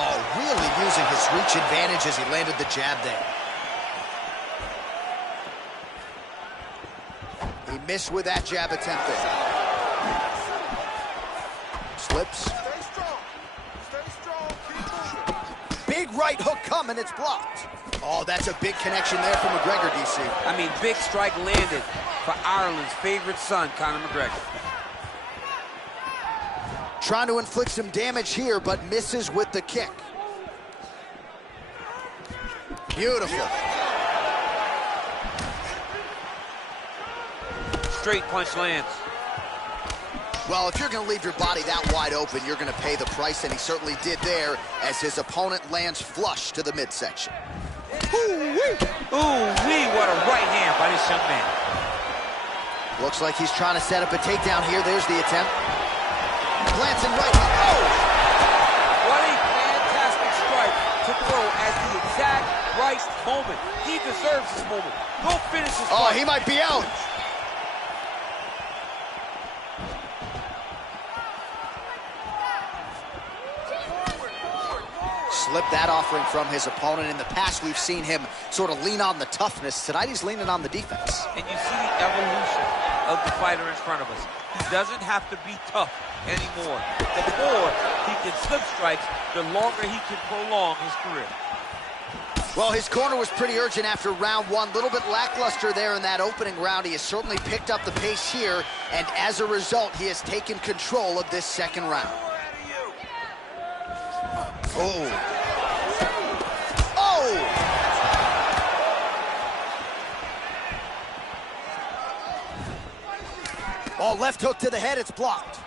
Oh, really using his reach advantage as he landed the jab there. He missed with that jab attempt there. Slips. Stay strong. Stay strong. Keep moving. Big right hook coming, it's blocked. Oh, that's a big connection there from McGregor, DC. I mean, big strike landed for Ireland's favorite son, Conor McGregor. Trying to inflict some damage here, but misses with the kick. Beautiful. Straight punch lands. Well, if you're going to leave your body that wide open, you're going to pay the price, and he certainly did there as his opponent lands flush to the midsection. Ooh-wee! Ooh-wee, what a right hand by this young man. Looks like he's trying to set up a takedown here. There's the attempt. Glancing right. Oh! What a fantastic strike to throw at the exact right moment. He deserves this moment. Go finish this fight. Oh, he might be out. Slipped that offering from his opponent. In the past, we've seen him sort of lean on the toughness. Tonight, he's leaning on the defense. And you see the evolution of the fighter in front of us. He doesn't have to be tough anymore. The more he can slip strikes, the longer he can prolong his career. Well, his corner was pretty urgent after round one. A little bit lackluster there in that opening round. He has certainly picked up the pace here, and as a result, he has taken control of this second round. Oh. Oh! Oh, left hook to the head, it's blocked.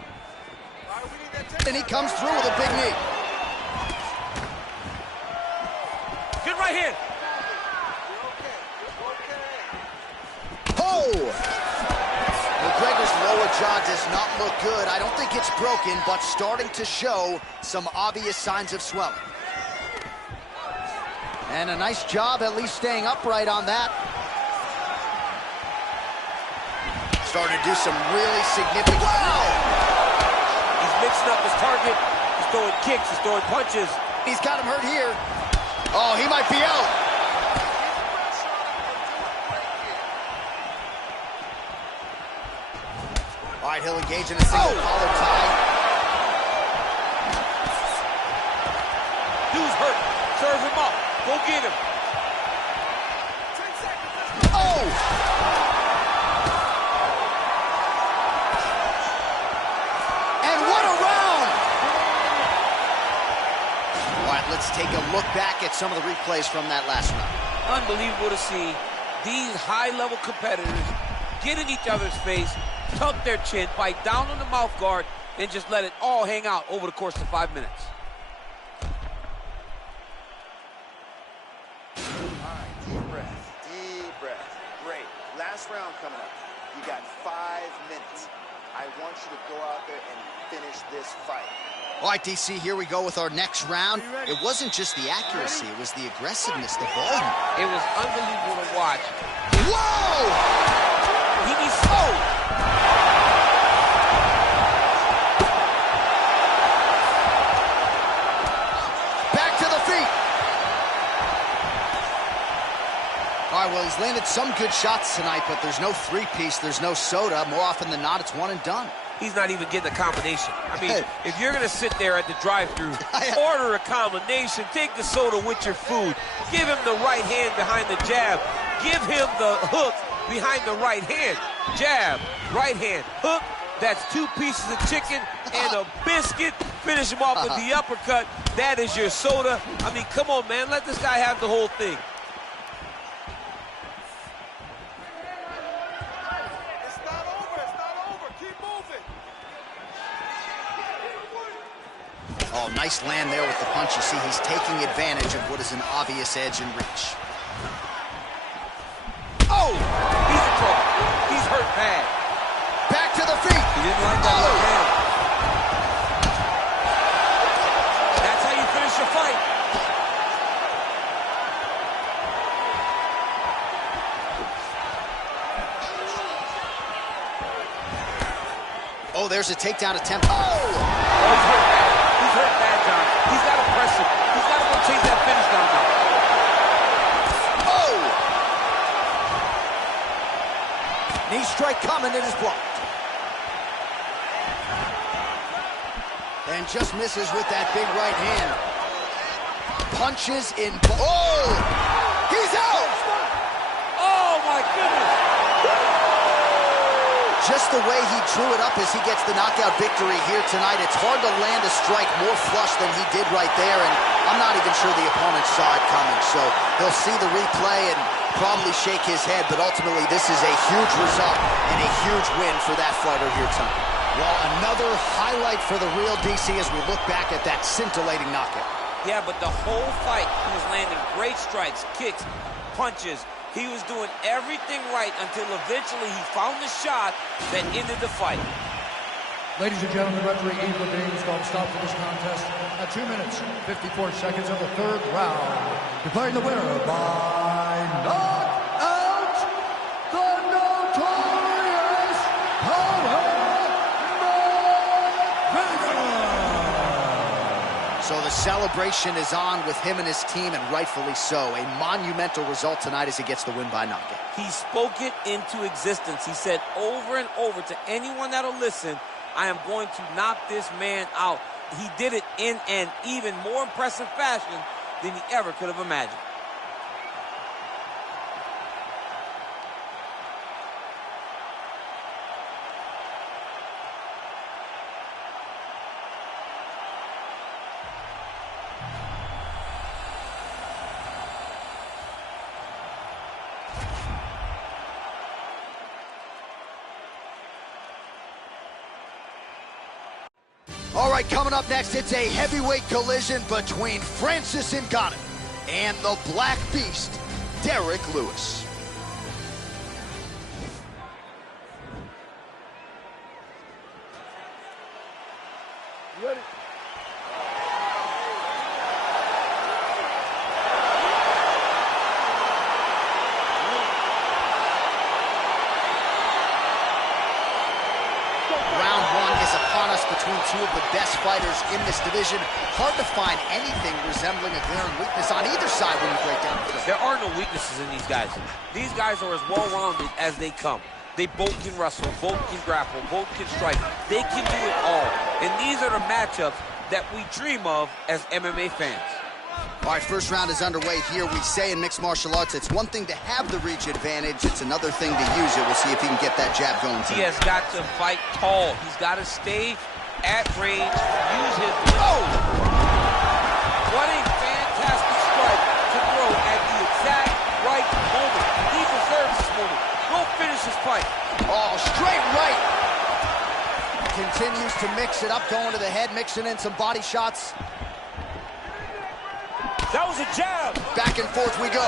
And he comes through with a big knee. Good right hand. Oh! McGregor's lower jaw does not look good. I don't think it's broken, but starting to show some obvious signs of swelling. And a nice job at least staying upright on that. Starting to do some really significant... Wow! He's mixing up his target. He's throwing kicks, he's throwing punches. He's got him hurt here. Oh, he might be out. All right, he'll engage in a single collar tie. Dude's hurt. Serve him up. Go get him. Oh! And what a round! All right, let's take a look back at some of the replays from that last round. Unbelievable to see these high-level competitors get in each other's face, tuck their chin, bite down on the mouth guard, and just let it all hang out over the course of 5 minutes. All right, deep breath, deep breath. Great. Last round coming up. You got 5 minutes. I want you to go out there and finish this fight. All right, DC, here we go with our next round. It wasn't just the accuracy, it was the aggressiveness, the volume. It was unbelievable to watch. Whoa! He needs slow. All right, well, he's landed some good shots tonight, but there's no three-piece, there's no soda. More often than not, it's one and done. He's not even getting a combination. I mean, if you're going to sit there at the drive-thru, order a combination, take the soda with your food, give him the right hand behind the jab, give him the hook behind the right hand. Jab, right hand, hook, that's 2 pieces of chicken and a biscuit. Finish him off with the uppercut. That is your soda. I mean, come on, man, let this guy have the whole thing. Oh, nice land there with the punch. You see, he's taking advantage of what is an obvious edge and reach. Oh! He's in trouble. He's hurt bad. Back to the feet. He didn't like that left hand. That's how you finish your fight. Oh, there's a takedown attempt. Oh! He's hurt bad. He's hurt bad, John. He's got to press him. He's got to go chase that finish down now. Oh! Knee strike coming, it is blocked. And just misses with that big right hand. Punches in. Oh! He's out! Oh, my goodness! Just the way he drew it up as he gets the knockout victory here tonight, it's hard to land a strike more flush than he did right there, and I'm not even sure the opponent saw it coming, so he'll see the replay and probably shake his head, but ultimately this is a huge result and a huge win for that fighter here tonight. Well, another highlight for the real DC as we look back at that scintillating knockout. Yeah, but the whole fight, he was landing great strikes, kicks, punches. He was doing everything right until eventually he found the shot that ended the fight. Ladies and gentlemen, referee Eve Levine has called stop for this contest at 2 minutes, 54 seconds of the third round. Declaring the winner by knockout, the notorious Conor McGregor. So the celebration is on with him and his team, and rightfully so. A monumental result tonight as he gets the win by knockout. He spoke it into existence. He said over and over to anyone that'll listen, I am going to knock this man out. He did it in an even more impressive fashion than he ever could have imagined. All right, coming up next, it's a heavyweight collision between Francis Ngannou and the Black Beast, Derrick Lewis. Ready? Between two of the best fighters in this division. Hard to find anything resembling a glaring weakness on either side when you break down the field. There are no weaknesses in these guys. These guys are as well-rounded as they come. They both can wrestle, both can grapple, both can strike. They can do it all. And these are the matchups that we dream of as MMA fans. All right, first round is underway here. We say in mixed martial arts, it's one thing to have the reach advantage. It's another thing to use it. We'll see if he can get that jab going tonight. He has got to fight tall. He's got to stay at range, use his... Oh! What a fantastic strike to throw at the exact right moment. He deserves this moment. Go finish his fight. Oh, straight right. Continues to mix it up, going to the head, mixing in some body shots. That was a jab. Back and forth we go.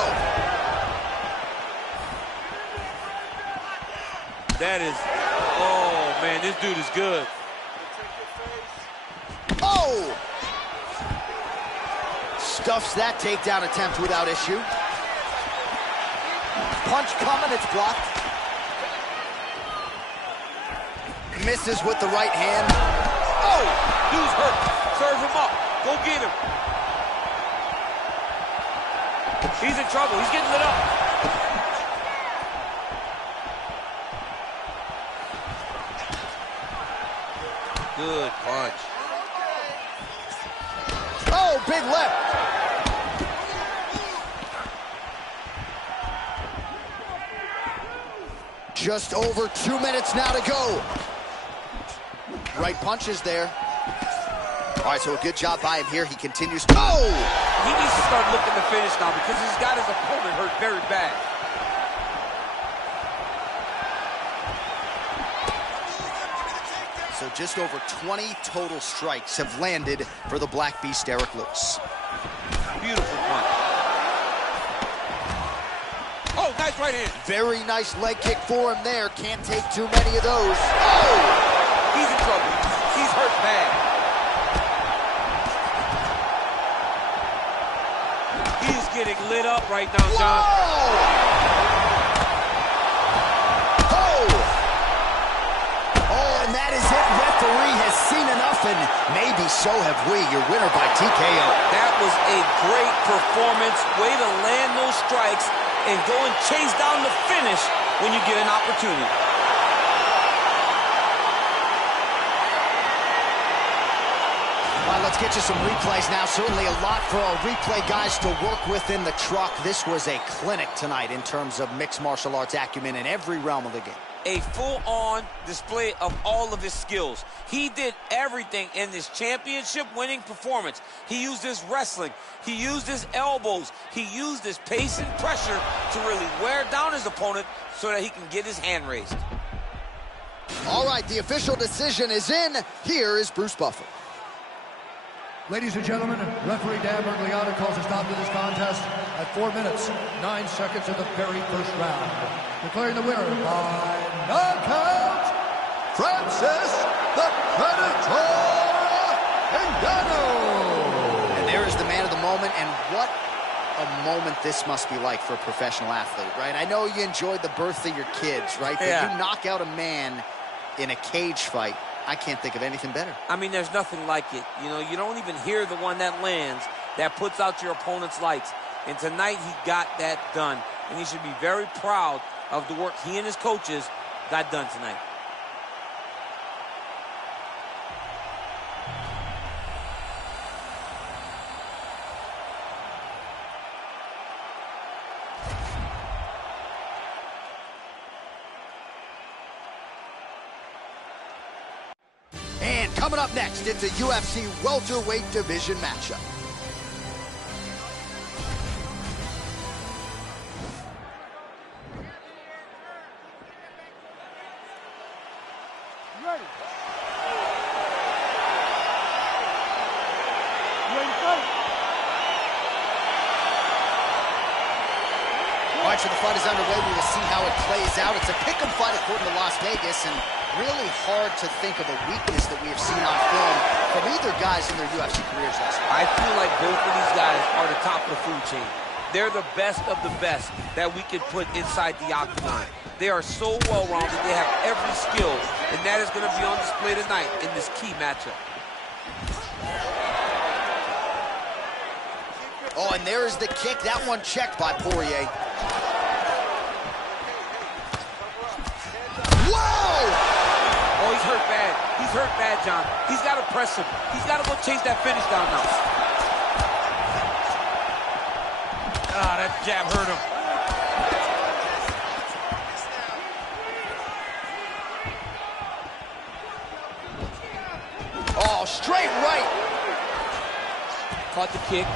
That is... Oh, man, this dude is good. Oh! Stuffs that takedown attempt without issue. Punch coming, it's blocked. Misses with the right hand. Oh! Dude's hurt. Serve him up. Go get him. He's in trouble. He's getting lit up. Good punch. Oh, big left. Just over 2 minutes now to go. Right punches there. All right, so a good job by him here. He continues. Oh! He needs to start looking to finish now because he's got his opponent hurt very bad. So just over 20 total strikes have landed for the Black Beast, Derrick Lewis. Beautiful punch. Oh, nice right hand. Very nice leg kick for him there. Can't take too many of those. Oh! He's in trouble. He's hurt bad. He's getting lit up right now, John. Whoa! And that is it. Referee has seen enough, and maybe so have we. Your winner by TKO. That was a great performance. Way to land those strikes and go and chase down the finish when you get an opportunity. All right, let's get you some replays now. Certainly a lot for our replay guys to work with in the truck. This was a clinic tonight in terms of mixed martial arts acumen in every realm of the game. A full-on display of all of his skills. He did everything in this championship-winning performance. He used his wrestling. He used his elbows. He used his pace and pressure to really wear down his opponent so that he can get his hand raised. All right, the official decision is in. Here is Bruce Buffer. Ladies and gentlemen, referee Dan Bergliata calls a stop to this contest at 4 minutes, 9 seconds of the very first round. Declaring the winner by knockout, Francis the Predator Ngannou. And there is the man of the moment, and what a moment this must be like for a professional athlete, right? I know you enjoyed the birth of your kids, right? Yeah. But you knock out a man in a cage fight. I can't think of anything better. I mean, there's nothing like it. You know, you don't even hear the one that lands, that puts out your opponent's lights. And tonight, he got that done. And he should be very proud of the work he and his coaches got done tonight. And coming up next, it's a UFC welterweight division matchup. Ready? You ready to fight? All right, so the fight is underway. We will see how it plays out. It's a pick-em fight according to Las Vegas, and really hard to think of a weakness that we have seen on film from either guys in their UFC careers last night. I feel like both of these guys are the top of the food chain. They're the best of the best that we can put inside the octagon. They are so well-rounded. They have every skill, and that is going to be on display tonight in this key matchup. Oh, and there is the kick. That one checked by Poirier. Whoa! Oh, he's hurt bad. He's hurt bad, John. He's got to press him. He's got to go chase that finish down now. Ah, that jab hurt him. Oh, straight right. Caught the kick.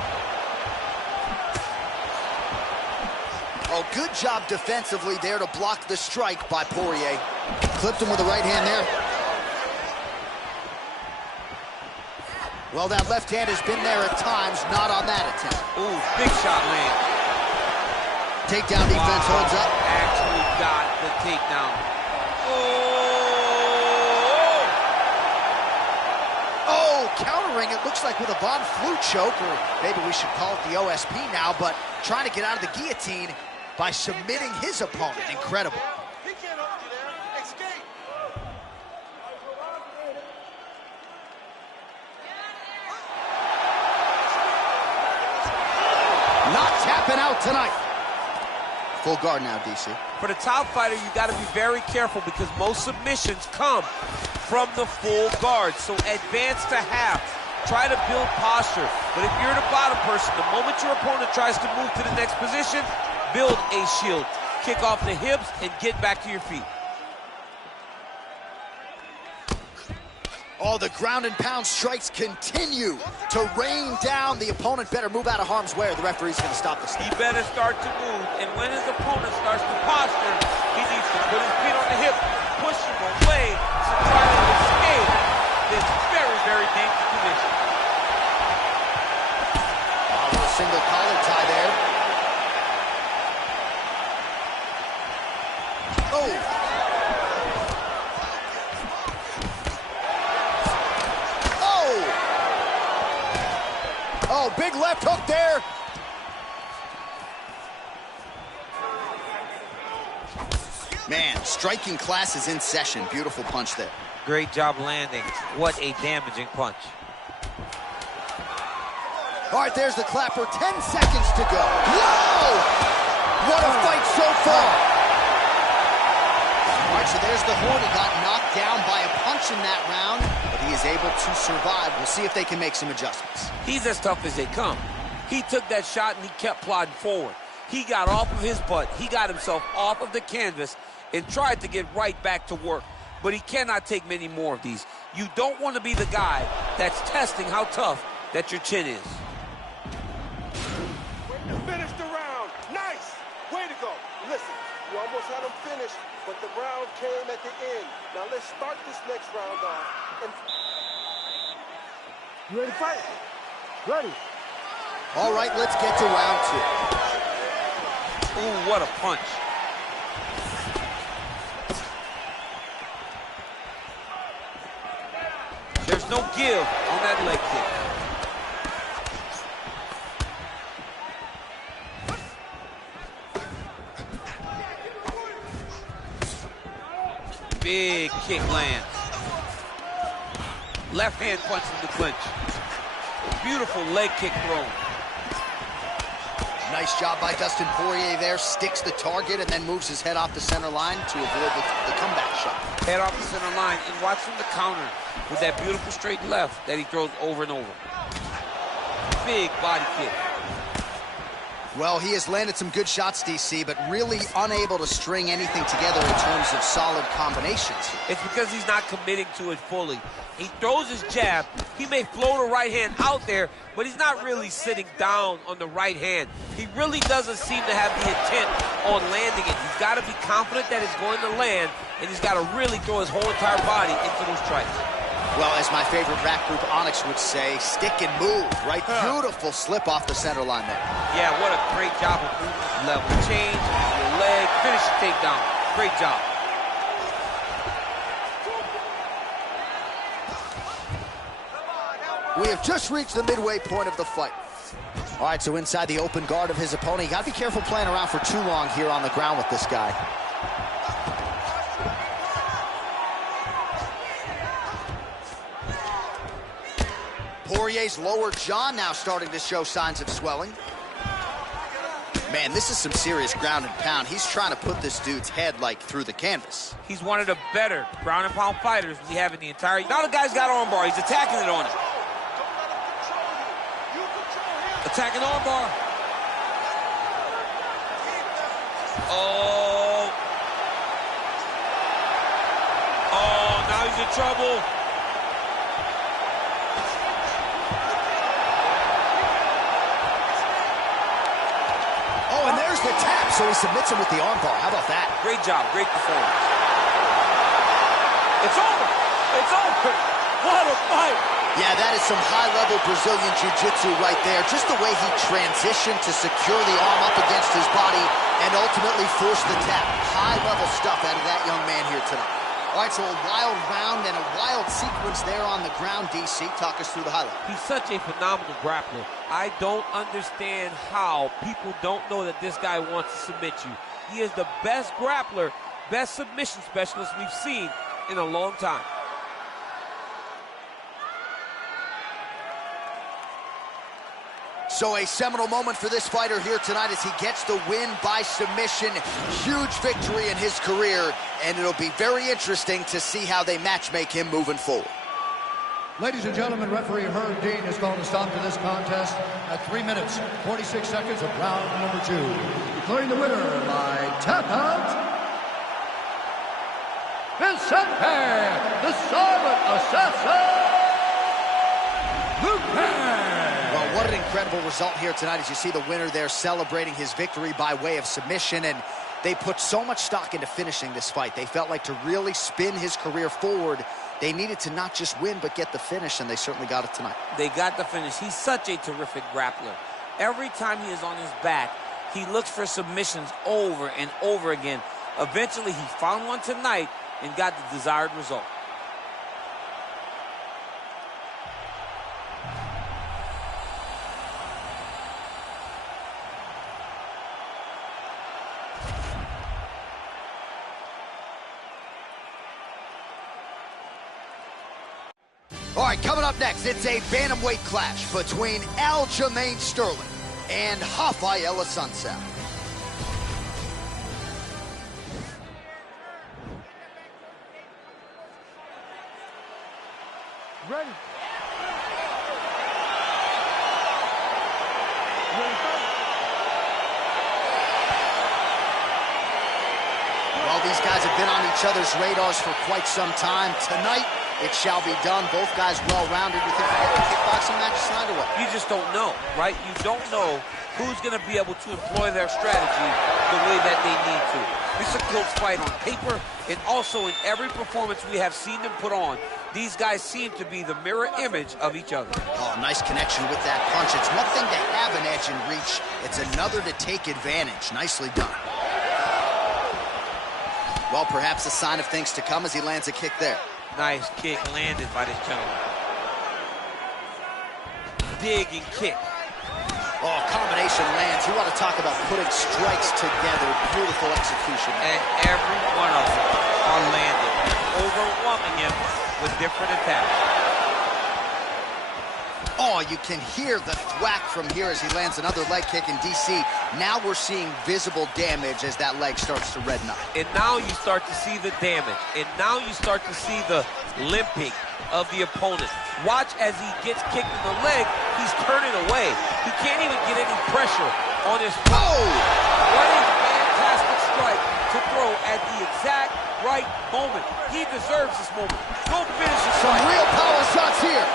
Oh, good job defensively there to block the strike by Poirier. Clipped him with the right hand there. Well, that left hand has been there at times, not on that attempt. Ooh, big shot land. Takedown defense holds up. Actually got the takedown. Oh! countering, it looks like with a Von Flue choke, or maybe we should call it the OSP now, but trying to get out of the guillotine by submitting his opponent. Incredible. He can't hold you there. Escape. Not tapping out tonight. Full guard now, DC. For the top fighter, you got to be very careful because most submissions come from the full guard. So advance to half. Try to build posture. But if you're the bottom person, the moment your opponent tries to move to the next position, build a shield. Kick off the hips and get back to your feet. Oh, the ground and pound strikes continue to rain down. The opponent better move out of harm's way or the referee's going to stop this. He better start to move, and when his opponent starts to posture, he needs to put his feet on the hip, push him away to try to escape this very, very dangerous position. A little single collar tie there. Oh! Oh, big left hook there. Man, striking class is in session. Beautiful punch there. Great job landing. What a damaging punch. All right, there's the clapper. 10 seconds to go. Whoa! What a fight so far. All right, so there's the horn. He got knocked down by a punch in that round, but he is able to survive. We'll see if they can make some adjustments. He's as tough as they come. He took that shot and he kept plodding forward. He got off of his butt. He got himself off of the canvas and tried to get right back to work. But he cannot take many more of these. You don't want to be the guy that's testing how tough that your chin is. Finish the round. Nice. Way to go. Listen, you almost had him finished, but the round came at the end. Now let's start this next round off. And you ready to fight? Ready. All right, let's get to round two. Ooh, what a punch. There's no give on that leg kick. Big kick lands. Left hand punch in the clinch. Beautiful leg kick thrown. Nice job by Dustin Poirier there. Sticks the target and then moves his head off the center line to avoid the comeback shot. Head off the center line and watch him the counter with that beautiful straight left that he throws over and over. Big body kick. Well, he has landed some good shots, DC, but really unable to string anything together in terms of solid combinations. It's because he's not committing to it fully. He throws his jab. He may float a right hand out there, but he's not really sitting down on the right hand. He really doesn't seem to have the intent on landing it. He's got to be confident that it's going to land, and he's got to really throw his whole entire body into those strikes. Well, as my favorite rap group Onyx would say, stick and move, right? Beautiful slip off the center line there. Yeah, what a great job of movement. Level change, your leg, finish the takedown. Great job. We have just reached the midway point of the fight. All right, so inside the open guard of his opponent. You got to be careful playing around for too long here on the ground with this guy. Poirier's lower jaw now starting to show signs of swelling. Man, this is some serious ground and pound. He's trying to put this dude's head, like, through the canvas. He's one of the better ground and pound fighters we have in the entire... Now the guy's got armbar. He's attacking it on him. Attacking armbar. Oh. Oh, now he's in trouble. Oh, and there's the tap, so he submits him with the armbar. How about that? Great job, great performance. It's over. It's over. What a fight. Yeah, that is some high-level Brazilian jiu-jitsu right there. Just the way he transitioned to secure the arm up against his body and ultimately force the tap. High-level stuff out of that young man here tonight. All right, so a wild round and a wild sequence there on the ground, DC. Talk us through the highlight. He's such a phenomenal grappler. I don't understand how people don't know that this guy wants to submit you. He is the best grappler, best submission specialist we've seen in a long time. So a seminal moment for this fighter here tonight as he gets the win by submission. Huge victory in his career, and it'll be very interesting to see how they match-make him moving forward. Ladies and gentlemen, referee Herb Dean has called a stop to this contest at 3 minutes, 46 seconds of round number 2. Declaring the winner by tap out, Vicente, the silent assassin, Luque. Well, what an incredible result here tonight as you see the winner there celebrating his victory by way of submission, and they put so much stock into finishing this fight. They felt like to really spin his career forward, they needed to not just win but get the finish, and they certainly got it tonight. They got the finish. He's such a terrific grappler. Every time he is on his back, he looks for submissions over and over again. Eventually, he found one tonight and got the desired result. All right, coming up next, it's a bantamweight clash between Aljamain Sterling and Raphael Assunção. Ready? Well, these guys have been on each other's radars for quite some time. Tonight, it shall be done. Both guys well-rounded. You think they get the kickboxing match tonight or what? You just don't know, right? You don't know who's going to be able to employ their strategy the way that they need to. This is a close fight on paper, and also in every performance we have seen them put on. These guys seem to be the mirror image of each other. Oh, nice connection with that punch. It's one thing to have an edge and reach. It's another to take advantage. Nicely done. Well, perhaps a sign of things to come as he lands a kick there. Nice kick landed by this gentleman. Dig and kick. Oh, combination lands. You want to talk about putting strikes together. Beautiful execution. And every one of them are landed, overwhelming him with different attacks. Oh, you can hear the thwack from here as he lands another leg kick in DC. Now we're seeing visible damage as that leg starts to redden up. And now you start to see the damage. And now you start to see the limping of the opponent. Watch as he gets kicked in the leg, he's turning away. He can't even get any pressure on his foot. Oh! What a fantastic strike to throw at the exact right moment. He deserves this moment. Go finish his Some fight. real power shots here.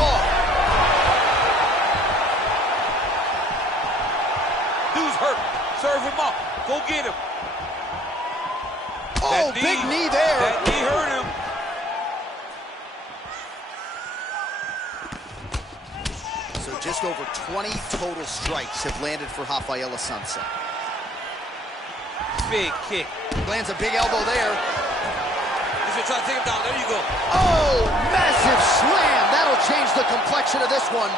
Oh! Dude's hurt. Serve him up. Go get him. Oh, big knee there. That knee hurt him. So just over 20 total strikes have landed for Raphael Assunção. Big kick. Lands a big elbow there. He's gonna try to take him down. There you go. Oh, massive slam. That'll change the complexion of this one.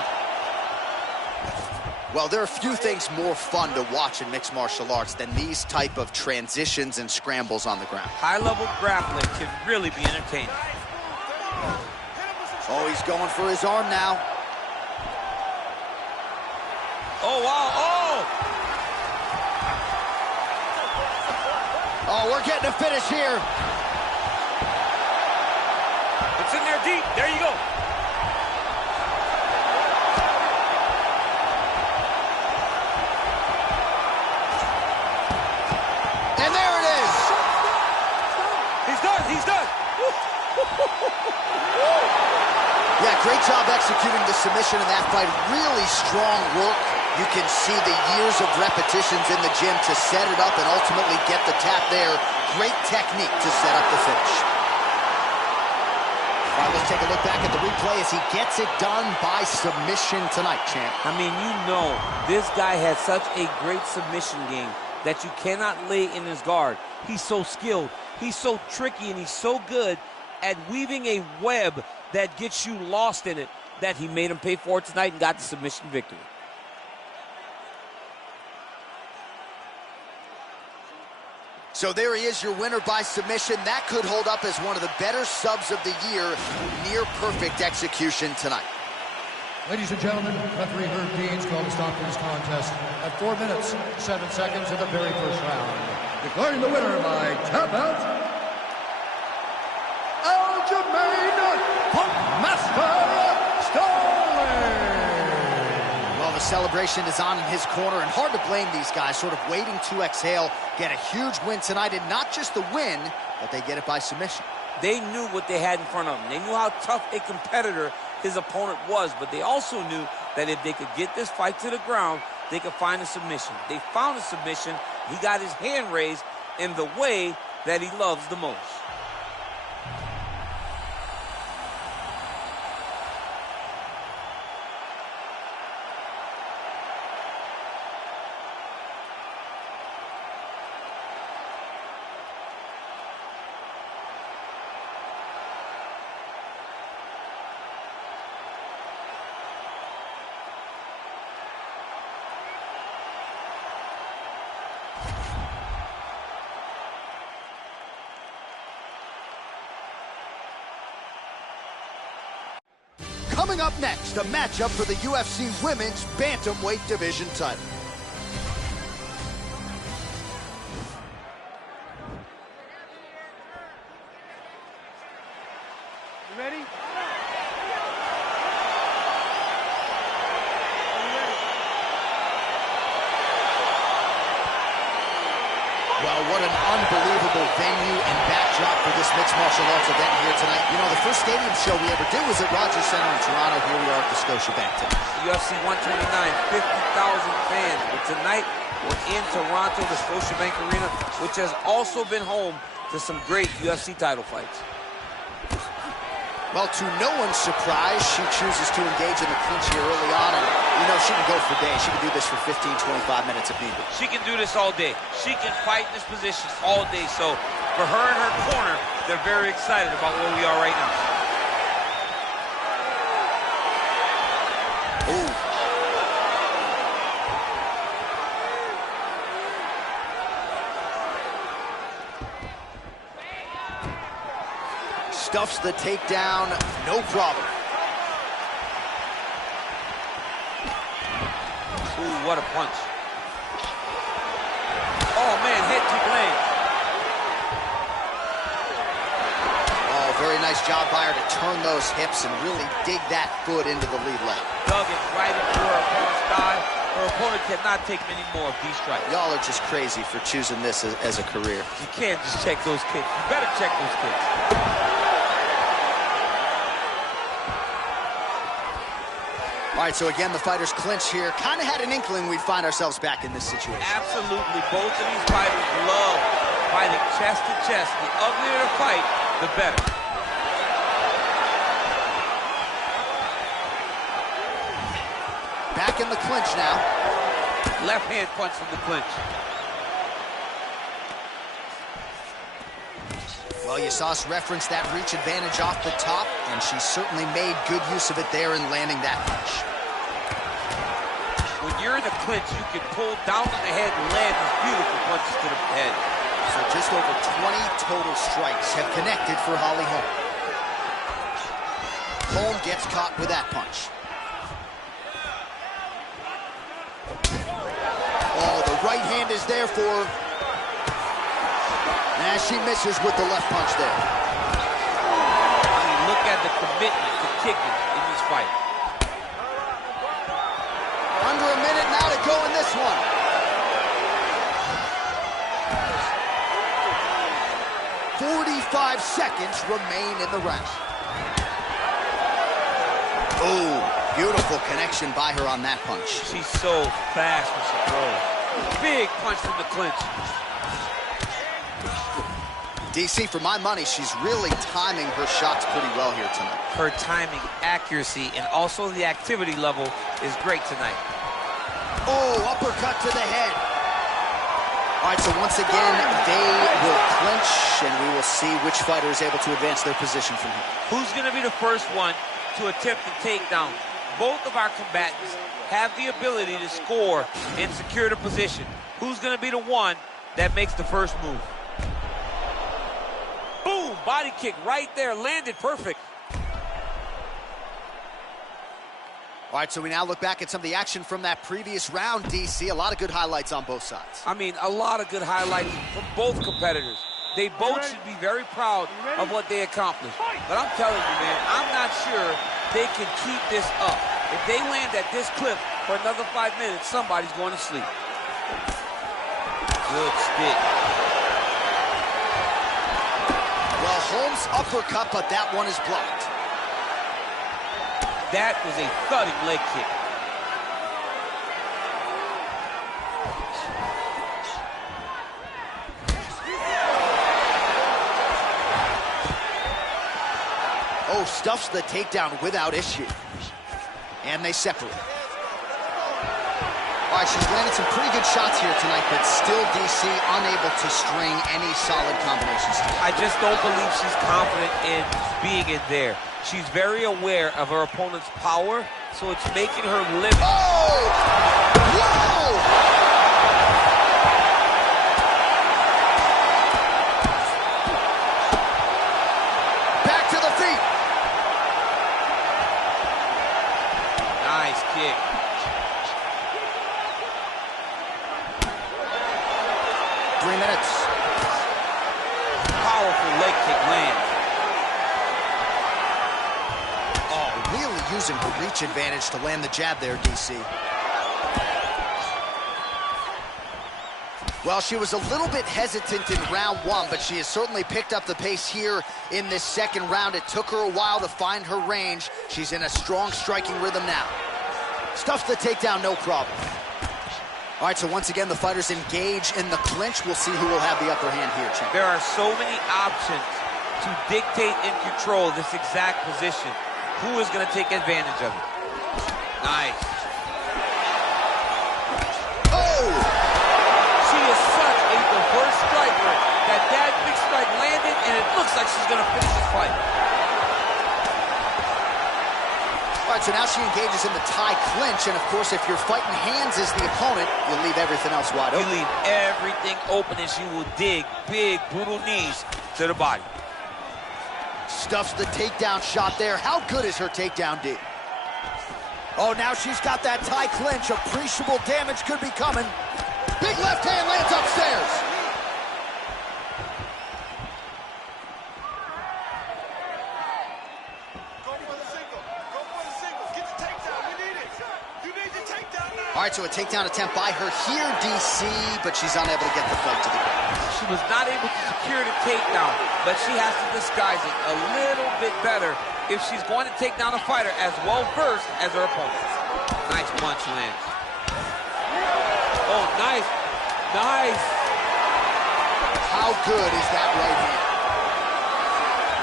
Well, there are few things more fun to watch in mixed martial arts than these type of transitions and scrambles on the ground. High-level grappling can really be entertaining. Oh, he's going for his arm now. Oh, wow. Oh! Oh, we're getting a finish here. It's in there deep. There you go. And there it is. He's done. He's done. Yeah, great job executing the submission in that fight. Really strong work. You can see the years of repetitions in the gym to set it up and ultimately get the tap there. Great technique to set up the finish. All right, let's take a look back at the replay as he gets it done by submission tonight, champ. I mean, you know, this guy has such a great submission game that you cannot lay in his guard. He's so skilled. He's so tricky and he's so good at weaving a web that gets you lost in it that he made him pay for it tonight and got the submission victory. So there he is, your winner by submission. That could hold up as one of the better subs of the year. Near perfect execution tonight. Ladies and gentlemen, referee Herb Deans called a stop to this contest at 4 minutes, 7 seconds of the very first round. Declaring the winner by tap out, Aljamain Punkmaster Sterling. Well, the celebration is on in his corner, and hard to blame these guys, sort of waiting to exhale, get a huge win tonight, and not just the win, but they get it by submission. They knew what they had in front of them. They knew how tough a competitor his opponent was, but they also knew that if they could get this fight to the ground, they could find a submission. They found a submission. He got his hand raised in the way that he loves the most. Coming up next, a matchup for the UFC Women's Bantamweight Division title. You ready? Well, what an unbelievable venue and backdrop for this mixed martial arts event here tonight. You know, the first stadium show we ever did was at Rogers Center in Toronto. Here we are at the Scotiabank tonight. UFC 129, 50,000 fans. But tonight, we're in Toronto, the Scotiabank Arena, which has also been home to some great UFC title fights. Well, to no one's surprise, she chooses to engage in the clinch here early on, and you know she can go for days. She can do this for 15, 25 minutes if needed. She can do this all day. She can fight in this position all day. So for her and her corner, they're very excited about where we are right now. Ooh. Stuffs the takedown, no problem. Ooh, what a punch. Oh, man, hit to blade. Oh, very nice job by her to turn those hips and really dig that foot into the lead leg. Dug it right into her opponent's thigh. Her opponent cannot take many more of these strikes. Y'all are just crazy for choosing this as a career. You can't just check those kicks. You better check those kicks. All right, so again, the fighters clinch here. Kind of had an inkling we'd find ourselves back in this situation. Absolutely. Both of these fighters love fighting chest to chest. The uglier the fight, the better. Back in the clinch now. Left hand punch from the clinch. Well, you saw us reference that reach advantage off the top, and she certainly made good use of it there in landing that punch. When you're in the clinch, you can pull down on the head and land these beautiful punches to the head. So just over 20 total strikes have connected for Holly Holm. Holm gets caught with that punch. Oh, the right hand is there for her. And she misses with the left punch there. I mean, look at the commitment to kicking in this fight. Under a minute now to go in this one. "45 seconds remain in the round." Oh, beautiful connection by her on that punch. She's so fast when she throws. Big punch from the clinch. DC, for my money, she's really timing her shots pretty well here tonight. Her timing, accuracy, and also the activity level is great tonight. Oh, uppercut to the head. All right, so once again, they will clinch, and we will see which fighter is able to advance their position from here. Who's going to be the first one to attempt the takedown? Both of our combatants have the ability to score and secure the position. Who's going to be the one that makes the first move? Boom! Body kick right there, landed perfect. All right, so we now look back at some of the action from that previous round, DC. A lot of good highlights on both sides. I mean, a lot of good highlights from both competitors. They both should be very proud of what they accomplished. But I'm telling you, man, I'm not sure they can keep this up. If they land at this clip for another 5 minutes, somebody's going to sleep. Good stick. Well, Holm's uppercut, but that one is blocked. That was a thudding leg kick. Oh, stuffs the takedown without issue. And they separate. All right, she's landed some pretty good shots here tonight, but still, DC, unable to string any solid combinations. I just don't believe she's confident in being in there. She's very aware of her opponent's power, so it's making her limit. Oh! Whoa! Back to the feet. Nice kick. Three minutes. Powerful leg kick lands. Really using her reach advantage to land the jab there, DC. Well, she was a little bit hesitant in round one, but she has certainly picked up the pace here in this second round. It took her a while to find her range. She's in a strong striking rhythm now. Stuffs the takedown, no problem. All right, so once again, the fighters engage in the clinch. We'll see who will have the upper hand here, champ. There are so many options to dictate and control this exact position. Who is going to take advantage of it? Nice. Oh! She is such a diverse striker that big strike landed, and it looks like she's going to finish this fight. All right, so now she engages in the tie clinch, and of course, if you're fighting hands as the opponent, you'll leave everything else wide open. You leave everything open, and she will dig big, brutal knees to the body. Stuffs the takedown shot there. How good is her takedown, D? Oh, now she's got that tie clinch. Appreciable damage could be coming. Big left hand lands upstairs. Go for the single. Go for the single. Get the takedown. We need it. You need the takedown now. All right, so a takedown attempt by her here, DC, but she's unable to get the fight to the ground. She was not able to secure the takedown, but she has to disguise it a little bit better if she's going to take down a fighter as well versed as her opponent. Nice punch lands. Oh, nice. Nice. How good is that right hand?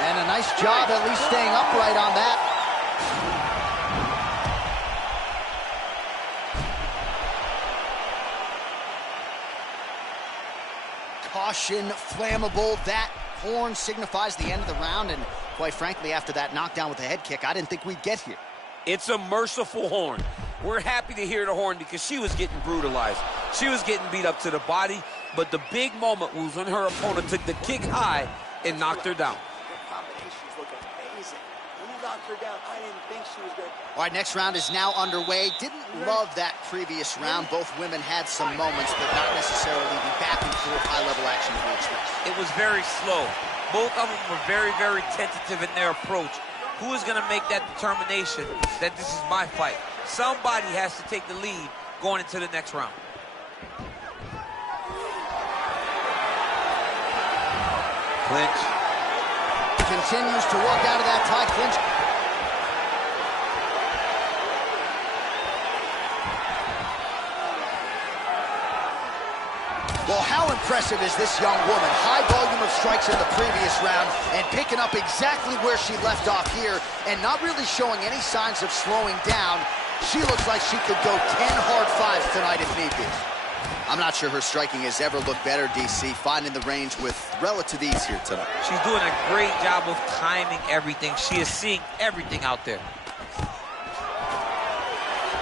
And a nice job at least staying upright on that. Caution, flammable. That horn signifies the end of the round, and quite frankly, after that knockdown with the head kick, I didn't think we'd get here. It's a merciful horn. We're happy to hear the horn because she was getting brutalized. She was getting beat up to the body, but the big moment was when her opponent took the kick high and knocked her down. Your combinations look amazing. When you knocked her down, I didn't think she was going to... All right, next round is now underway. Didn't love that previous round. Both women had some moments, but not necessarily the back and forth high-level action we expect. It was very slow. Both of them were very, very tentative in their approach. Who is going to make that determination that this is my fight? Somebody has to take the lead going into the next round. Clinch. Continues to work out of that tie clinch. Well, how impressive is this young woman? High volume of strikes in the previous round and picking up exactly where she left off here and not really showing any signs of slowing down. She looks like she could go 10 hard fives tonight if need be. I'm not sure her striking has ever looked better, DC, finding the range with relative ease here tonight. She's doing a great job of timing everything. She is seeing everything out there.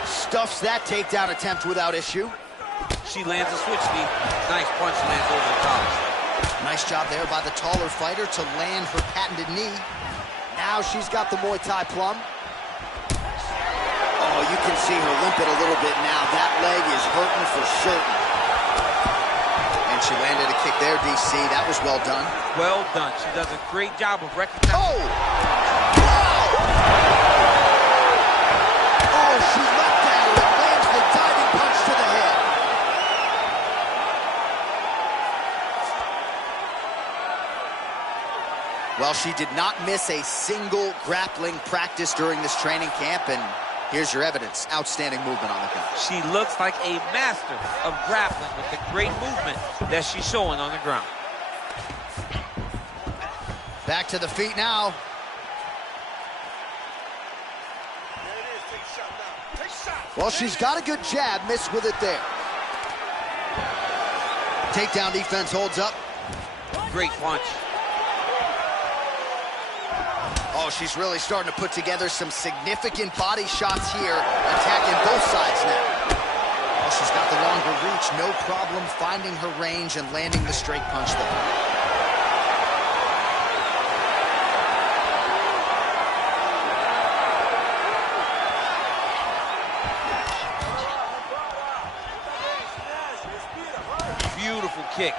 Stuffs that takedown attempt without issue. She lands a switch knee. Nice punch lands over the top. Nice job there by the taller fighter to land her patented knee. Now she's got the Muay Thai plum. Oh, you can see her limp it a little bit now. That leg is hurting for certain. And she landed a kick there, DC. That was well done. Well done. She does a great job of recognizing. Oh! Wow! Oh, she left down and lands the diving punch to the head. Well, she did not miss a single grappling practice during this training camp, and here's your evidence. Outstanding movement on the ground. She looks like a master of grappling with the great movement that she's showing on the ground. Back to the feet now. Well, she's got a good jab, missed with it there. Takedown defense holds up. Great punch. Oh, she's really starting to put together some significant body shots here, attacking both sides now. Well, she's got the longer reach, no problem finding her range and landing the straight punch there. Beautiful kick.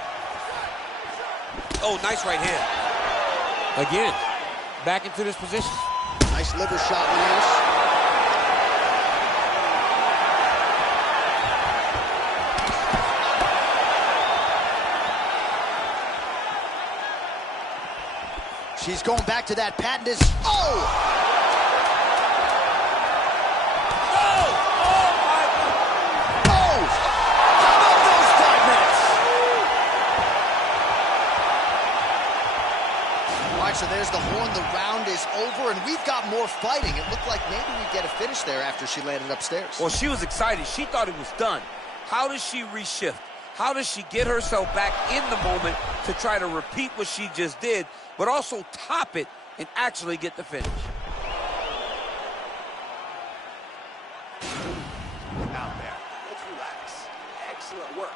Oh, nice right hand. Again. Back into this position. Nice liver shot, Heinisch. She's going back to that patented. Oh! So there's the horn, the round is over, and we've got more fighting. It looked like maybe we'd get a finish there after she landed upstairs. Well, she was excited. She thought it was done. How does she reshift? How does she get herself back in the moment to try to repeat what she just did, but also top it and actually get the finish? Out there. Let's relax. Excellent work.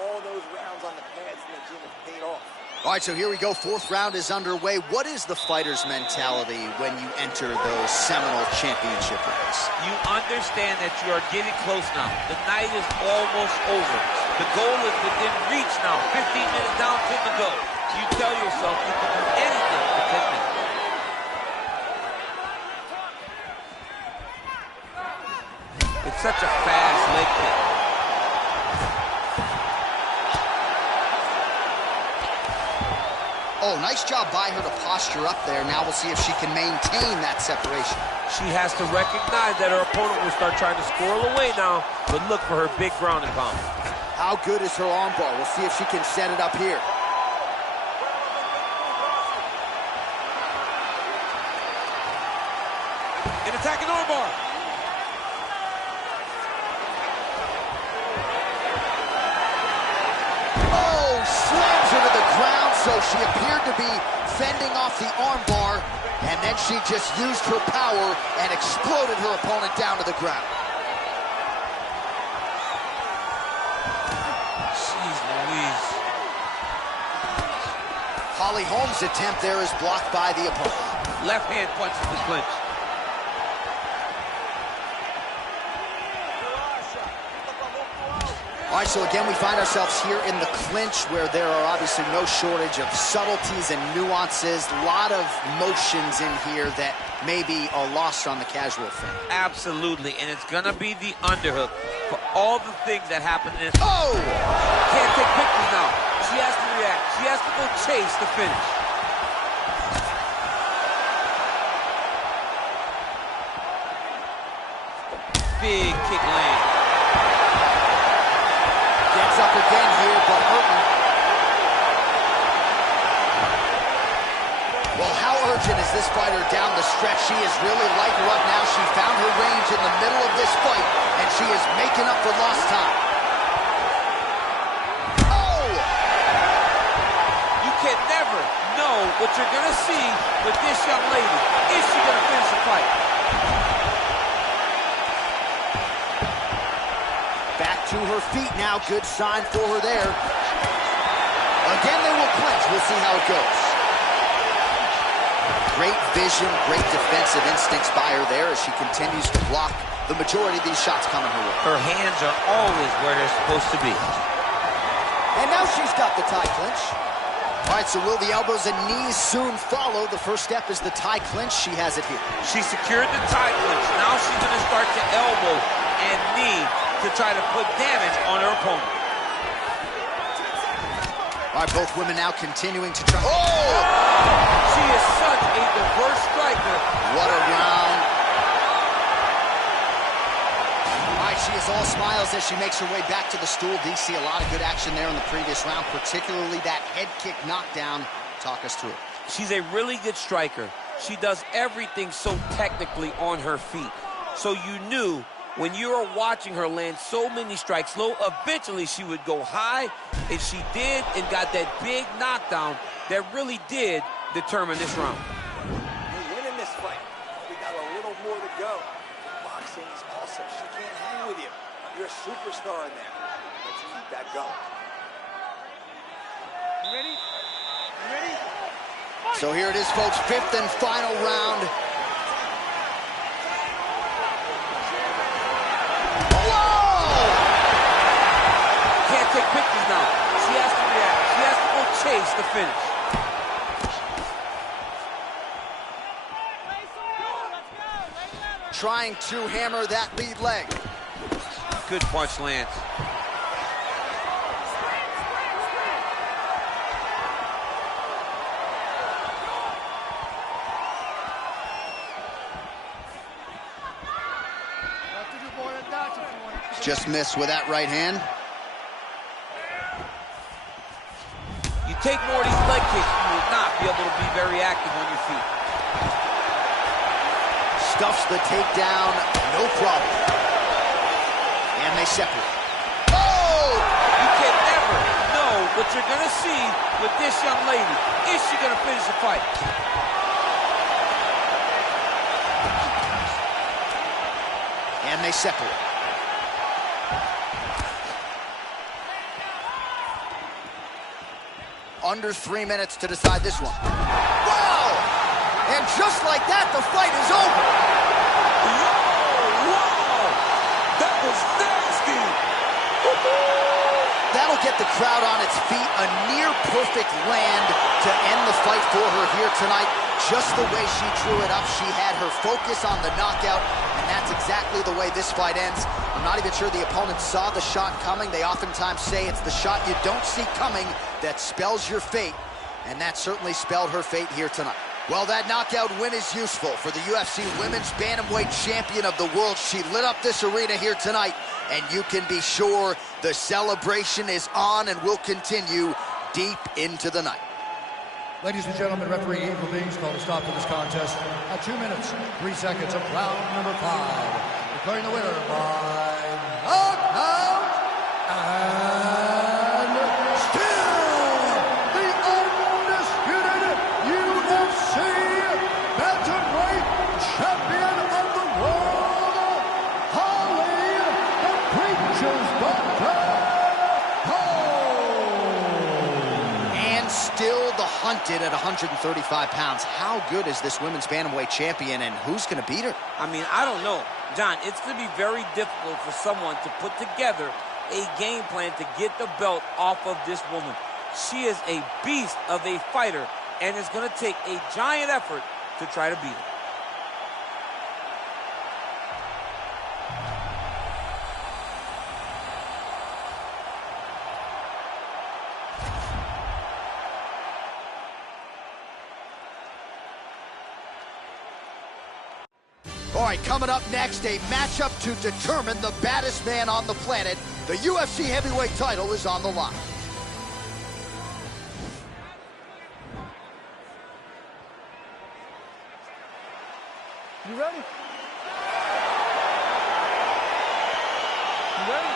All those rounds on the pads in the gym have paid off. All right, so here we go. Fourth round is underway. What is the fighter's mentality when you enter those seminal championship rounds? You understand that you are getting close now. The night is almost over. The goal is within reach now. 15 minutes down, 10 to go. You tell yourself you can do anything for 10 minutes. It's such a fast leg kick. Oh, nice job by her to posture up there. Now we'll see if she can maintain that separation. She has to recognize that her opponent will start trying to squirrel away now, but look for her big ground and pound. How good is her armbar? We'll see if she can set it up here. An attacking armbar. Oh, slams her to the ground. So she appeared to be fending off the armbar, and then she just used her power and exploded her opponent down to the ground. Jeez Louise. Holly Holm's attempt there is blocked by the opponent. Left hand punches the clinch. All right, so again, we find ourselves here in the clinch where there are obviously no shortage of subtleties and nuances. A lot of motions in here that maybe are lost on the casual fan. Absolutely, and it's gonna be the underhook for all the things that happen in this. Oh! Can't take pictures now. She has to react. She has to go chase the finish. Big kick land. Gets up again here, but hurting. Well, how urgent is this fighter down the stretch? She is really lighting her up now. She found her range in the middle of this fight, and she is making up for lost time. this young lady. Is she going to finish the fight? Back to her feet now. Good sign for her there. Again, they will clinch. We'll see how it goes. Great vision, great defensive instincts by her there as she continues to block the majority of these shots coming her way. Her hands are always where they're supposed to be. And now she's got the tie clinch. All right, so will the elbows and knees soon follow? The first step is the tie clinch. She has it here. She secured the tie clinch. Now she's going to start to elbow and knee to try to put damage on her opponent. All right, both women now continuing to try. Oh! She is such a diverse striker. What a round. All right, she is all smiles as she makes her way back to the stool. DC, a lot of good action there in the previous round, particularly that head kick knockdown. Talk us through it. She's a really good striker. She does everything so technically on her feet. So you knew when you were watching her land so many strikes low, eventually she would go high, and she did, and got that big knockdown that really did determine this round. You're winning this fight. We got a little more to go. Boxing is awesome. She can't hang with you. You're a superstar in there. Let's keep that going. You ready? You ready? So here it is, folks, fifth and final round. Take pictures now. She has to react. She has to go chase the finish. Trying to hammer that lead leg. Good punch, Lance. Just missed with that right hand. Take more of these leg kicks, you will not be able to be very active on your feet. Stuffs the takedown, no problem. And they separate. Oh! You can never know what you're going to see with this young lady. Is she going to finish the fight? And they separate. Under 3 minutes to decide this one. Wow! And just like that, the fight is over. Wow! That was nasty! That'll get the crowd on its feet. A near-perfect land to end the fight for her here tonight. Just the way she drew it up, she had her focus on the knockout, and that's exactly the way this fight ends. I'm not even sure the opponent saw the shot coming. They oftentimes say it's the shot you don't see coming that spells your fate, and that certainly spelled her fate here tonight. Well, that knockout win is useful for the UFC Women's Bantamweight Champion of the World. She lit up this arena here tonight, and you can be sure the celebration is on and will continue deep into the night. Ladies and gentlemen, referee Eagle Beings called a stop to this contest at 2 minutes, 3 seconds of round number 5. Declaring the winner by knockout and still the undisputed UFC Bantamweight Champion of the World, Holly the Preacher's Daughter, Holm. And still the hunted at 135 pounds. How good is this women's bantamweight champion, and who's going to beat her? I mean, I don't know. John, it's going to be very difficult for someone to put together a game plan to get the belt off of this woman. She is a beast of a fighter, and it's going to take a giant effort to try to beat her. All right, coming up next, a matchup to determine the baddest man on the planet. The UFC heavyweight title is on the line. You ready? You ready?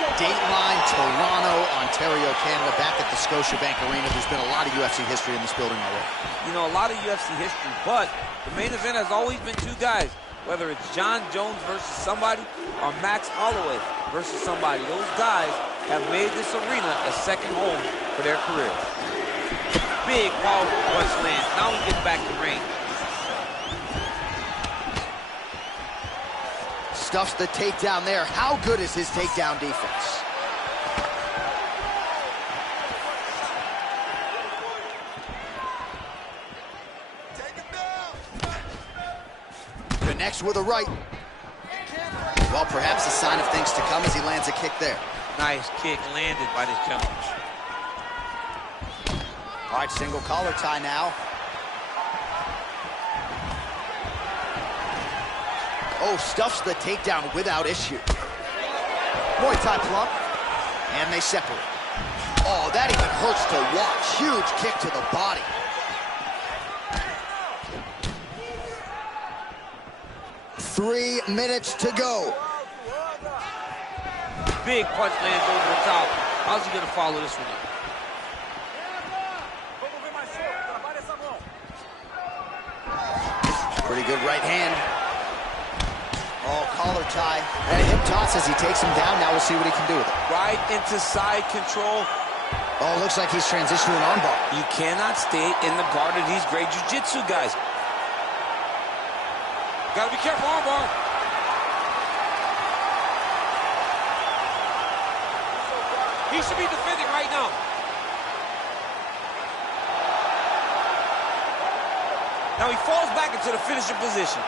Go. Dateline, Toronto, Ontario, Canada, back at the Scotiabank Arena. There's been a lot of UFC history in this building already. You know, a lot of UFC history, but the main event has always been two guys, whether it's John Jones versus somebody or Max Holloway versus somebody. Those guys have made this arena a second home for their careers. Big powerful punch lands. Now we get back to range. Stuffs the takedown there. How good is his takedown defense? Connects with a right. Well, perhaps a sign of things to come as he lands a kick there. Nice kick landed by this gentleman. All right, single collar tie now. Oh, stuffs the takedown without issue. Muay Thai plump, and they separate. Oh, that even hurts to watch. Huge kick to the body. Three minutes to go. Big punch lands over the top. How's he gonna follow this one up? Pretty good right hand. Oh, collar tie. And a hip toss as he takes him down. Now we'll see what he can do with it. Right into side control. Oh, looks like he's transitioning an armbar. You cannot stay in the guard of these great jiu-jitsu guys. Gotta be careful, armbar. He should be defending right now. Now he falls back into the finishing position.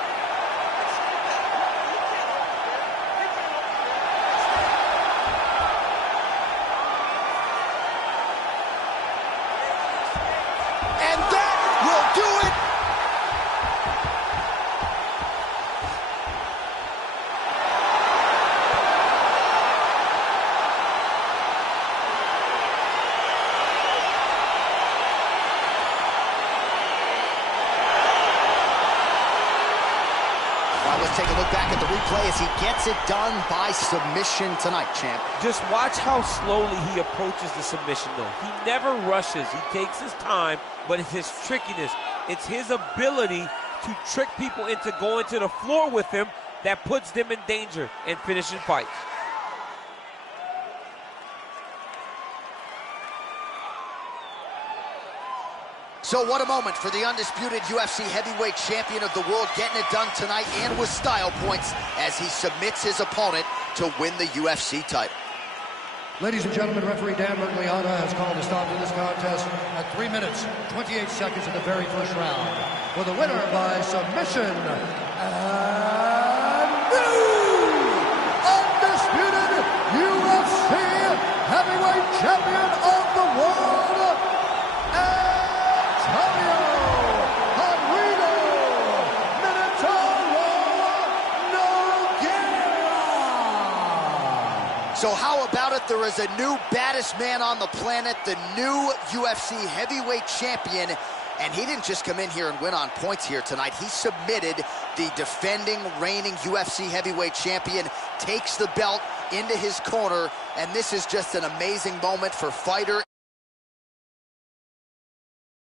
And that will do it. Let's take a look back at the replay as he gets it done by submission tonight, champ. Just watch how slowly he approaches the submission, though. He never rushes. He takes his time, but it's his trickiness. It's his ability to trick people into going to the floor with him that puts them in danger and finishing fights. So what a moment for the undisputed UFC heavyweight champion of the world, getting it done tonight and with style points as he submits his opponent to win the UFC title. Ladies and gentlemen, referee Dan Mergliata has called a stop to this contest at 3 minutes, 28 seconds of the very first round. For the winner by submission, and new undisputed UFC heavyweight champion of the world, So how about it? There is a new baddest man on the planet, the new UFC heavyweight champion, and he didn't just come in here and win on points here tonight. He submitted the defending, reigning UFC heavyweight champion, takes the belt into his corner, and this is just an amazing moment for fighter